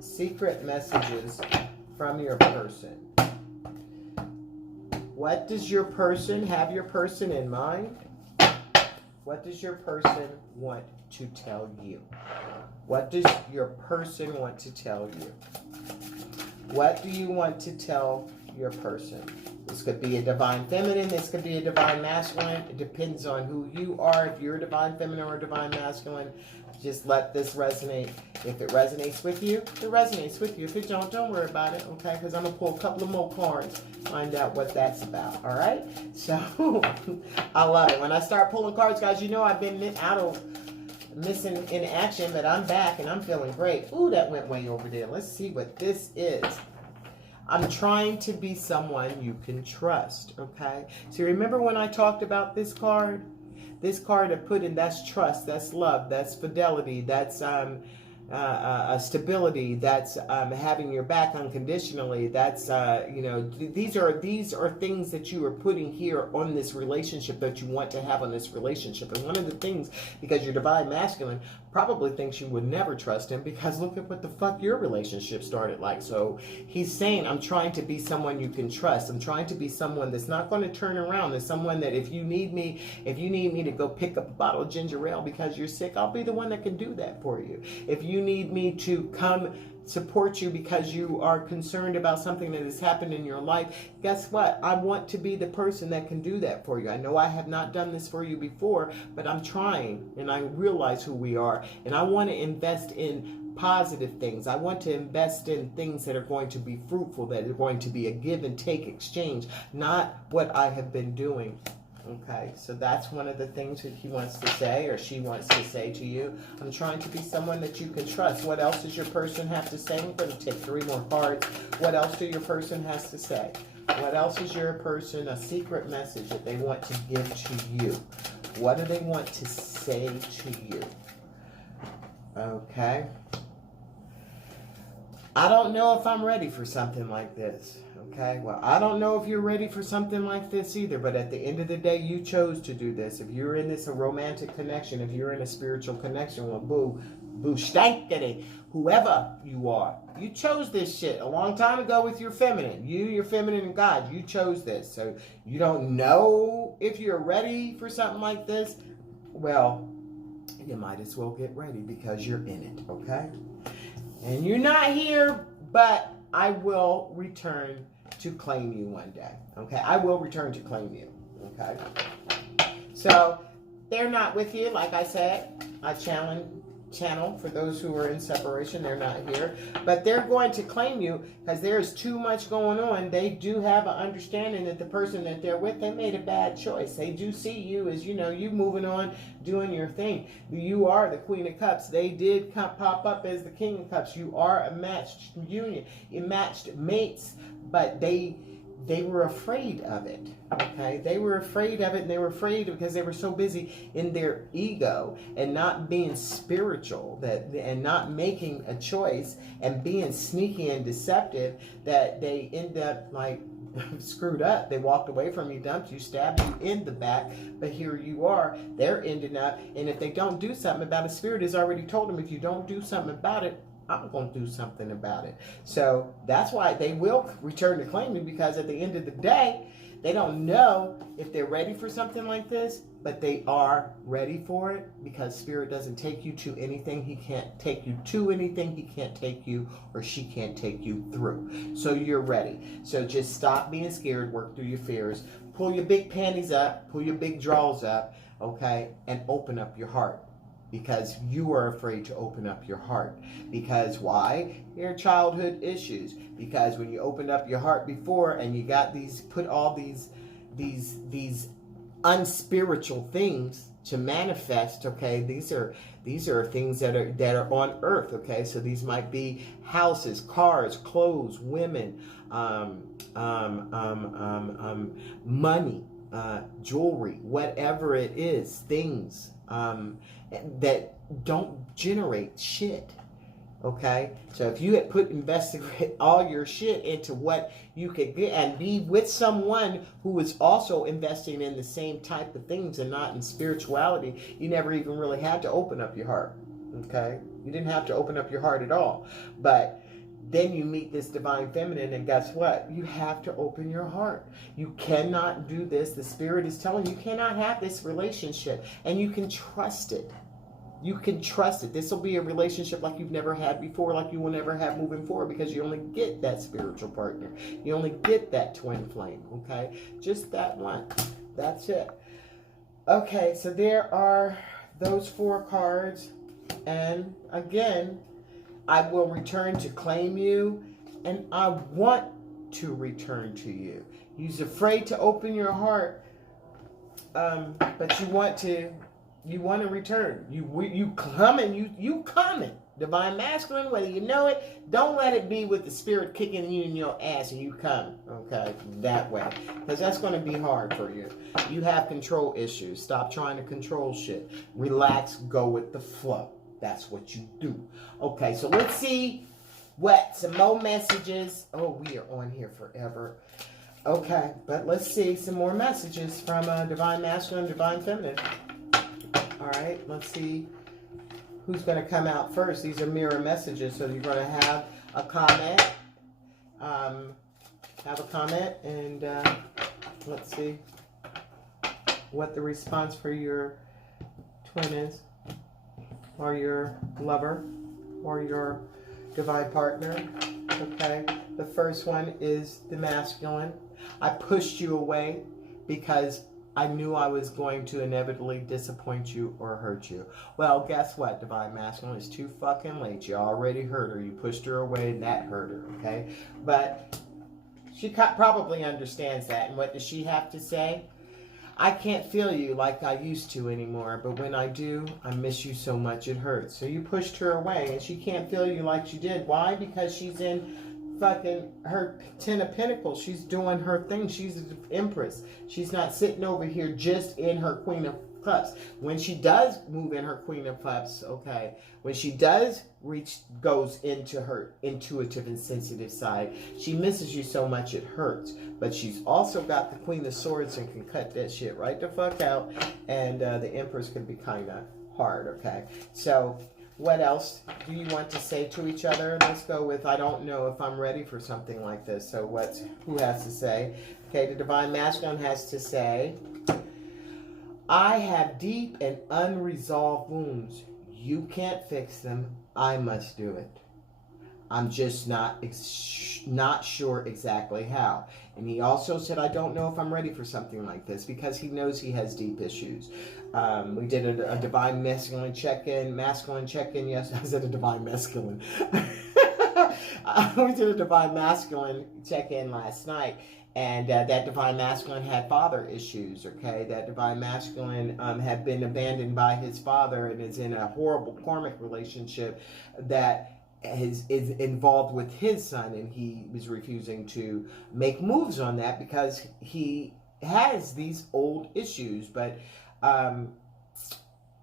secret messages from your person. What does your person, have your person in mind? What does your person want to tell you? What does your person want to tell you? What do you want to tell your person? This could be a divine feminine. This could be a divine masculine. It depends on who you are. If you're a divine feminine or a divine masculine, just let this resonate. If it resonates with you, it resonates with you. If it don't worry about it, okay? Because I'm going to pull a couple of more cards, find out what that's about, all right? So, I love it. When I start pulling cards, guys, you know I've been missing in action, but I'm back and I'm feeling great. Ooh, that went way over there. Let's see what this is. I'm trying to be someone you can trust, okay? So remember when I talked about this card? This card I put in, that's trust, that's love, that's fidelity, that's stability, that's having your back unconditionally, that's, you know, these are things that you are putting here on this relationship that you want to have on this relationship. And one of the things, because your divine masculine probably thinks you would never trust him, because look at what the fuck your relationship started like. So he's saying, I'm trying to be someone you can trust. I'm trying to be someone that's not going to turn around. There's someone that if you need me to go pick up a bottle of ginger ale because you're sick, I'll be the one that can do that for you. If you need me to come support you because you are concerned about something that has happened in your life, guess what? I want to be the person that can do that for you. I know I have not done this for you before, but I'm trying, and I realize who we are, and I want to invest in positive things. I want to invest in things that are going to be fruitful, that are going to be a give and take exchange, not what I have been doing. Okay, so that's one of the things that he wants to say, or she wants to say to you. I'm trying to be someone that you can trust. What else does your person have to say? I'm going to take 3 more cards. What else do your person has to say? What else is your person, a secret message that they want to give to you? What do they want to say to you? Okay. I don't know if I'm ready for something like this. Okay, well, I don't know if you're ready for something like this either, but at the end of the day, you chose to do this. If you're in this a romantic connection, if you're in a spiritual connection, well, boo stankity, whoever you are, you chose this shit a long time ago with your feminine. Your feminine and God, you chose this. So you don't know if you're ready for something like this. Well, you might as well get ready because you're in it, okay? And you're not here, but I will return to claim you one day. Okay, I will return to claim you. Okay, so they're not with you, like I said. I channel for those who are in separation. They're not here, but they're going to claim you because there's too much going on. They do have an understanding that the person that they're with, they made a bad choice. They do see you as, you know, you moving on, doing your thing. You are the Queen of Cups. They did pop up as the King of Cups. You are a matched union, you matched mates, but they they were afraid of it. Okay, they were afraid of it, and they were afraid because they were so busy in their ego and not being spiritual, and not making a choice and being sneaky and deceptive, that they end up like screwed up. They walked away from you, dumped you, stabbed you in the back, but here you are, they're ending up, and if they don't do something about it, Spirit has already told them, if you don't do something about it, I'm going to do something about it. So that's why they will return to claim me, because at the end of the day, they don't know if they're ready for something like this, but they are ready for it, because Spirit doesn't take you to anything. He can't take you to anything. He can't take you, or she can't take you through. So you're ready. So just stop being scared, work through your fears, pull your big panties up, pull your big drawers up, okay, and open up your heart. Because you are afraid to open up your heart. Because why? Your childhood issues. Because when you opened up your heart before and you got put all these unspiritual things to manifest, okay, these are things that are on earth, okay? So these might be houses, cars, clothes, women, money, jewelry, whatever it is, things that don't generate shit. Okay, so if you had invested all your shit into what you could get and be with someone who is also investing in the same type of things and not in spirituality, you never even really had to open up your heart. Okay, you didn't have to open up your heart at all. But then you meet this divine feminine, and guess what? You have to open your heart. You cannot do this. The Spirit is telling you cannot have this relationship, and you can trust it. You can trust it. This will be a relationship like you've never had before, like you will never have moving forward, because you only get that spiritual partner. You only get that twin flame, okay? Just that one. That's it. Okay, so there are those 4 cards. And again, I will return to claim you, and I want to return to you. You're afraid to open your heart, but you want to return. You coming. Divine Masculine, whether you know it, don't let it be with the Spirit kicking you in your ass and you come, okay, that way. Because that's going to be hard for you. You have control issues. Stop trying to control shit. Relax, go with the flow. That's what you do. Okay, so let's see some more messages. Oh, we are on here forever. Okay, but let's see some more messages from Divine Masculine, Divine Feminine. All right, let's see who's going to come out first. These are mirror messages, so you're going to have a comment. And let's see what the response for your twin is, or your lover, or your divine partner. Okay, the first one is the masculine. I pushed you away because I knew I was going to inevitably disappoint you or hurt you. Well, guess what, Divine Masculine? It's too fucking late. You already hurt her. You pushed her away, and that hurt her, okay? But she probably understands that. And what does she have to say? I can't feel you like I used to anymore, but when I do, I miss you so much it hurts. So you pushed her away, and she can't feel you like she did. Why? Because she's in fucking her 10 of Pentacles. She's doing her thing. She's an Empress. She's not sitting over here just in her Queen of Cups. When she does move in her Queen of Cups, okay, when she does goes into her intuitive and sensitive side, she misses you so much it hurts. But she's also got the Queen of Swords and can cut that shit right the fuck out. And the Empress can be kind of hard, okay? So what else do you want to say to each other? Let's go with, I don't know if I'm ready for something like this. So who has to say? Okay, the Divine Masculine has to say, I have deep and unresolved wounds. You can't fix them. I must do it. I'm just not sure exactly how. And he also said, I don't know if I'm ready for something like this, because he knows he has deep issues. We did a Divine Masculine check-in. Yes, I said a Divine Masculine. We did a Divine Masculine check-in last night. And that Divine Masculine had father issues, okay? That Divine Masculine had been abandoned by his father and is in a horrible karmic relationship that is involved with his son, and he was refusing to make moves on that because he has these old issues. But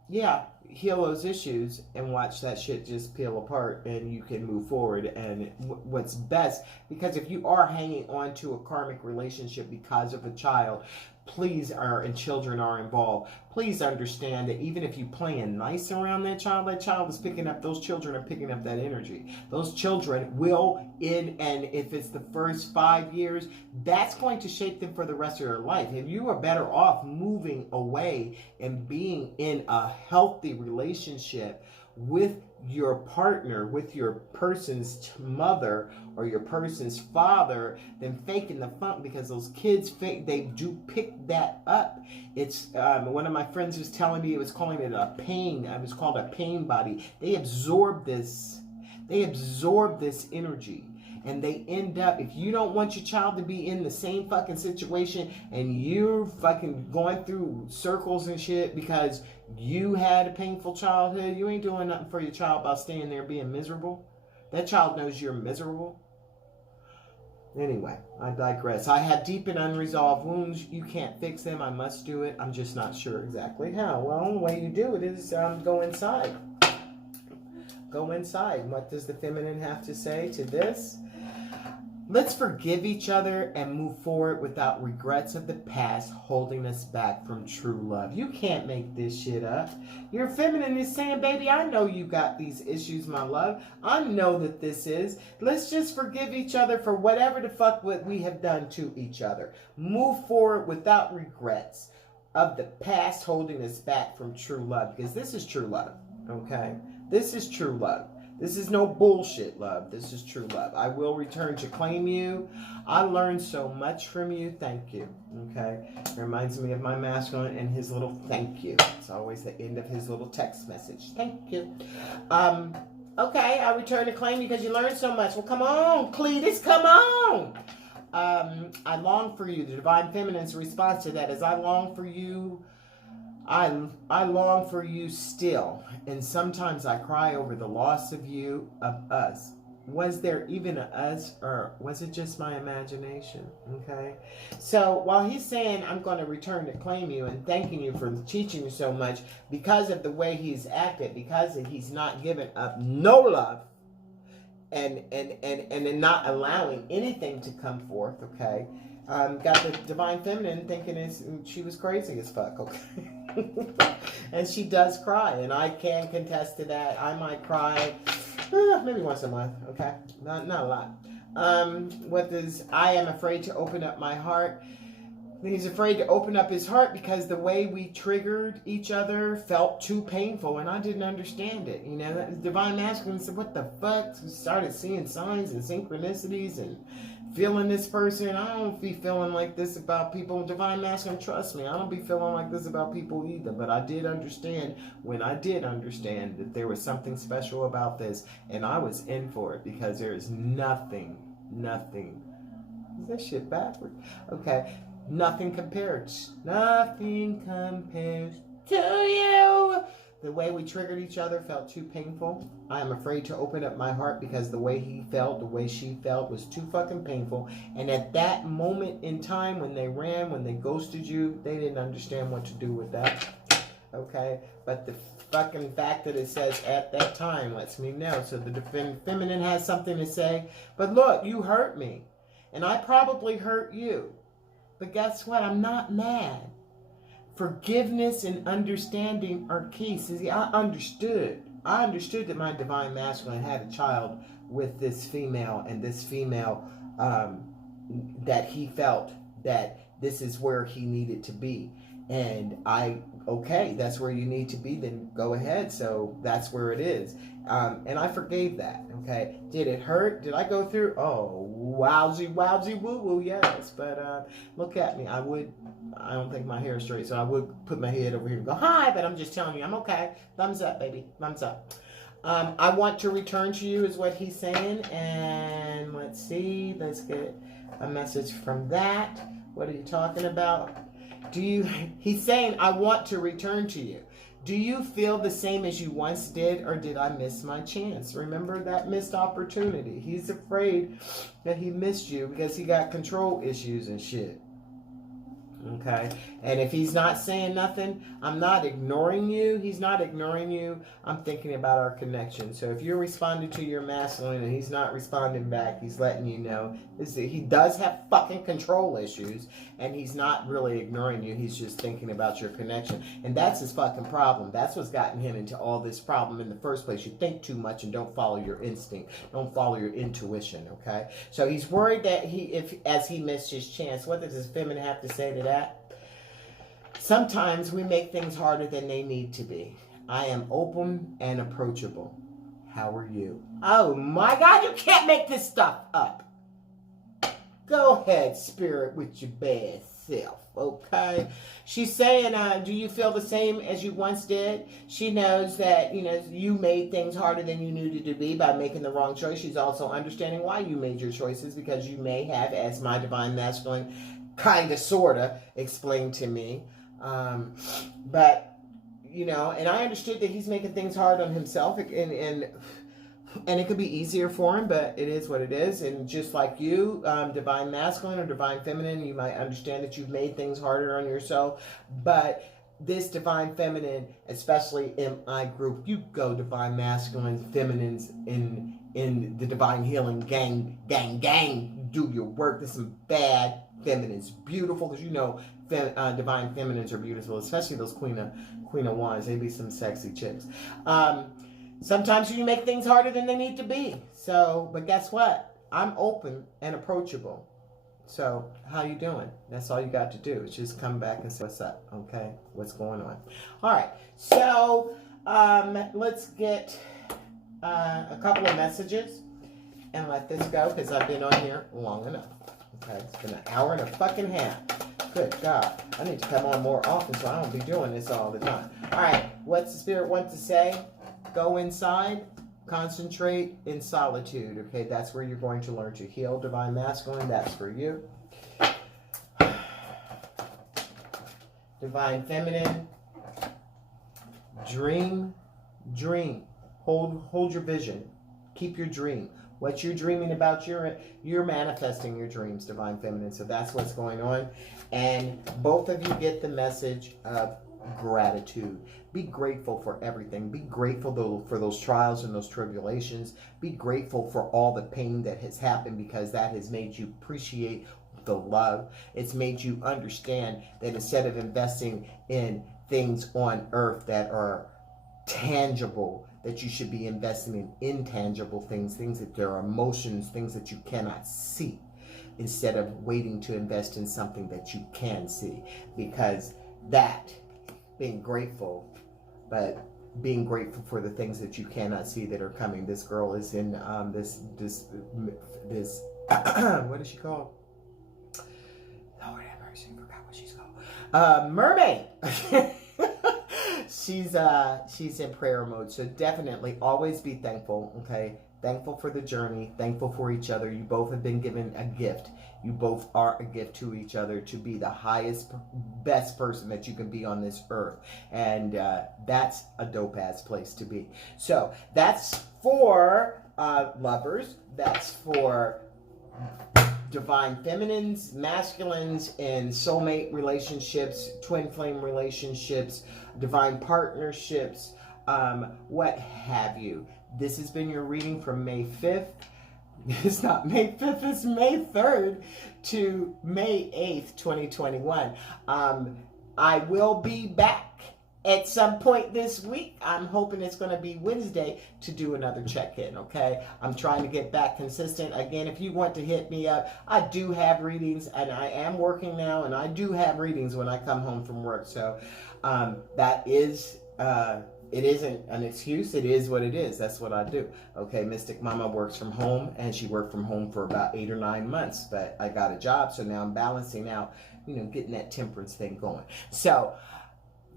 yeah, heal those issues and watch that shit just peel apart, and you can move forward. And what's best, because if you are hanging on to a karmic relationship because of a child, and children are involved, please understand that even if you playing nice around that child is picking up, those children are picking up that energy. Those children will, and if it's the first 5 years, that's going to shape them for the rest of their life. And you are better off moving away and being in a healthy relationship with your partner, with your person's mother or your person's father, than faking the funk, because those kids they do pick that up. It's one of my friends was telling me, it was calling it a pain. It was called a pain body. They absorb this energy. And they end up, if you don't want your child to be in the same fucking situation and you're fucking going through circles and shit because you had a painful childhood, you ain't doing nothing for your child by staying there being miserable. That child knows you're miserable. Anyway, I digress. I have deep and unresolved wounds. You can't fix them. I must do it. I'm just not sure exactly how. Well, the way you do it is go inside. Go inside. What does the feminine have to say to this? Let's forgive each other and move forward without regrets of the past holding us back from true love. You can't make this shit up. Your feminine is saying, baby, I know you got these issues, my love. I know that this is. Let's just forgive each other for whatever the fuck what we have done to each other. Move forward without regrets of the past holding us back from true love. Because this is true love, okay? This is true love. This is no bullshit love. This is true love. I will return to claim you. I learned so much from you. Thank you. Okay? It reminds me of my masculine and his little thank you. It's always the end of his little text message. Thank you. Okay, I return to claim you because you learned so much. Well, come on, Cletus, come on. I long for you. The divine feminine's response to that is, I long for you. I long for you still, and sometimes I cry over the loss of you, of us. Was there even a us, or was it just my imagination? Okay, so while he's saying I'm going to return to claim you and thanking you for teaching you so much, because of the way he's acted, because he's not given up no love, and not allowing anything to come forth. Okay, got the divine feminine thinking she was crazy as fuck. Okay. And she does cry, and I can contest to that. I might cry maybe once a month, okay? Not a lot. I am afraid to open up my heart. He's afraid to open up his heart because the way we triggered each other felt too painful, and I didn't understand it. You know, that divine masculine said, what the fuck? We started seeing signs and synchronicities and feeling this person. I don't be feeling like this about people. Divine masculine, trust me, I don't be feeling like this about people either. But I did understand when I did understand that there was something special about this, and I was in for it because there is nothing. Is that shit backward? Okay. Nothing compares to you. The way we triggered each other felt too painful. I am afraid to open up my heart because the way he felt, the way she felt was too fucking painful. And at that moment in time when they ran, when they ghosted you, they didn't understand what to do with that. Okay? But the fucking fact that it says at that time lets me know. So the feminine has something to say. But look, you hurt me. And I probably hurt you. But guess what? I'm not mad. Forgiveness and understanding are key. See, I understood that my divine masculine had a child with this female, and this female, that he felt that this is where he needed to be. And okay, that's where you need to be, then go ahead. So that's where it is. And I forgave that, okay? Did it hurt? Did I go through? Oh, wowsy, woo-woo, yes. But look at me. I don't think my hair is straight, so I would put my head over here and go, hi, but I'm just telling you, I'm okay. Thumbs up, baby. Thumbs up. I want to return to you is what he's saying. And let's see. Let's get a message from that. What are you talking about? He's saying, I want to return to you. Do you feel the same as you once did, or did I miss my chance? Remember that missed opportunity. He's afraid that he missed you because he got control issues and shit. Okay, and if he's not saying nothing, I'm not ignoring you. He's not ignoring you. I'm thinking about our connection. So if you're responding to your masculine and he's not responding back, he's letting you know he does have fucking control issues, and he's not really ignoring you. He's just thinking about your connection, and that's his fucking problem. That's what's gotten him into all this problem in the first place. You think too much and don't follow your instinct, don't follow your intuition. Okay, so he's worried that as he missed his chance. What does his feminine have to say to that? Sometimes we make things harder than they need to be. I am open and approachable. How are you? Oh my God, you can't make this stuff up. Go ahead, spirit, with your bad self, okay? She's saying, do you feel the same as you once did? She knows that, you made things harder than you needed to be by making the wrong choice. She's also understanding why you made your choices, because you may have, as my divine masculine kind of, sort of, explained to me. But, and I understood that he's making things hard on himself, and it could be easier for him, but it is what it is. And just like you, divine masculine or divine feminine, you might understand that you've made things harder on yourself. But this divine feminine, especially in my group, you go divine masculine, feminines in the divine healing gang, do your work. There's some bad feminines, beautiful, because divine feminines are beautiful, especially those Queen of Wands. They be some sexy chicks. Sometimes you make things harder than they need to be. So, but guess what? I'm open and approachable. So, how you doing? That's all you got to do is just come back and say, what's up? Okay? What's going on? All right. So, let's get a couple of messages and let this go, because I've been on here long enough. Okay? It's been an hour and a fucking half. Good God. I need to come on more often so I don't be doing this all the time. All right. What's the spirit want to say? Go inside, concentrate in solitude. Okay, that's where you're going to learn to heal. Divine masculine, that's for you. Divine feminine, dream. Hold your vision. Keep your dream. What you're dreaming about, you're manifesting your dreams, divine feminine. So that's what's going on. And both of you get the message of gratitude. Be grateful for everything. Be grateful for those trials and those tribulations. Be grateful for all the pain that has happened, because that has made you appreciate the love. It's made you understand that instead of investing in things on earth that are tangible, that you should be investing in intangible things that there are emotions, things that you cannot see, instead of waiting to invest in something that you can see. Because that, being grateful, but being grateful for the things that you cannot see that are coming. This girl is in this what is she called? Lord have mercy, I forgot what she's called. Mermaid. She's in prayer mode. So definitely always be thankful. Okay, thankful for the journey, thankful for each other. You both have been given a gift. You both are a gift to each other, to be the highest, best person that you can be on this earth. And that's a dope-ass place to be. So that's for lovers. That's for divine feminines, masculines, and soulmate relationships, twin flame relationships, divine partnerships, what have you. This has been your reading from May 5th. It's not May 5th, it's May 3rd to May 8th, 2021. I will be back at some point this week. I'm hoping it's going to be Wednesday to do another check-in, okay? I'm trying to get back consistent. Again, if you want to hit me up, I do have readings, and I am working now, and I do have readings when I come home from work. So that is... it isn't an excuse. It is what it is. That's what I do. Okay, Mystic Mama works from home, and she worked from home for about 8 or 9 months. But I got a job, so now I'm balancing out, getting that temperance thing going. So,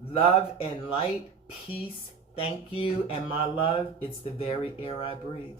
love and light, peace, thank you, and my love, it's the very air I breathe.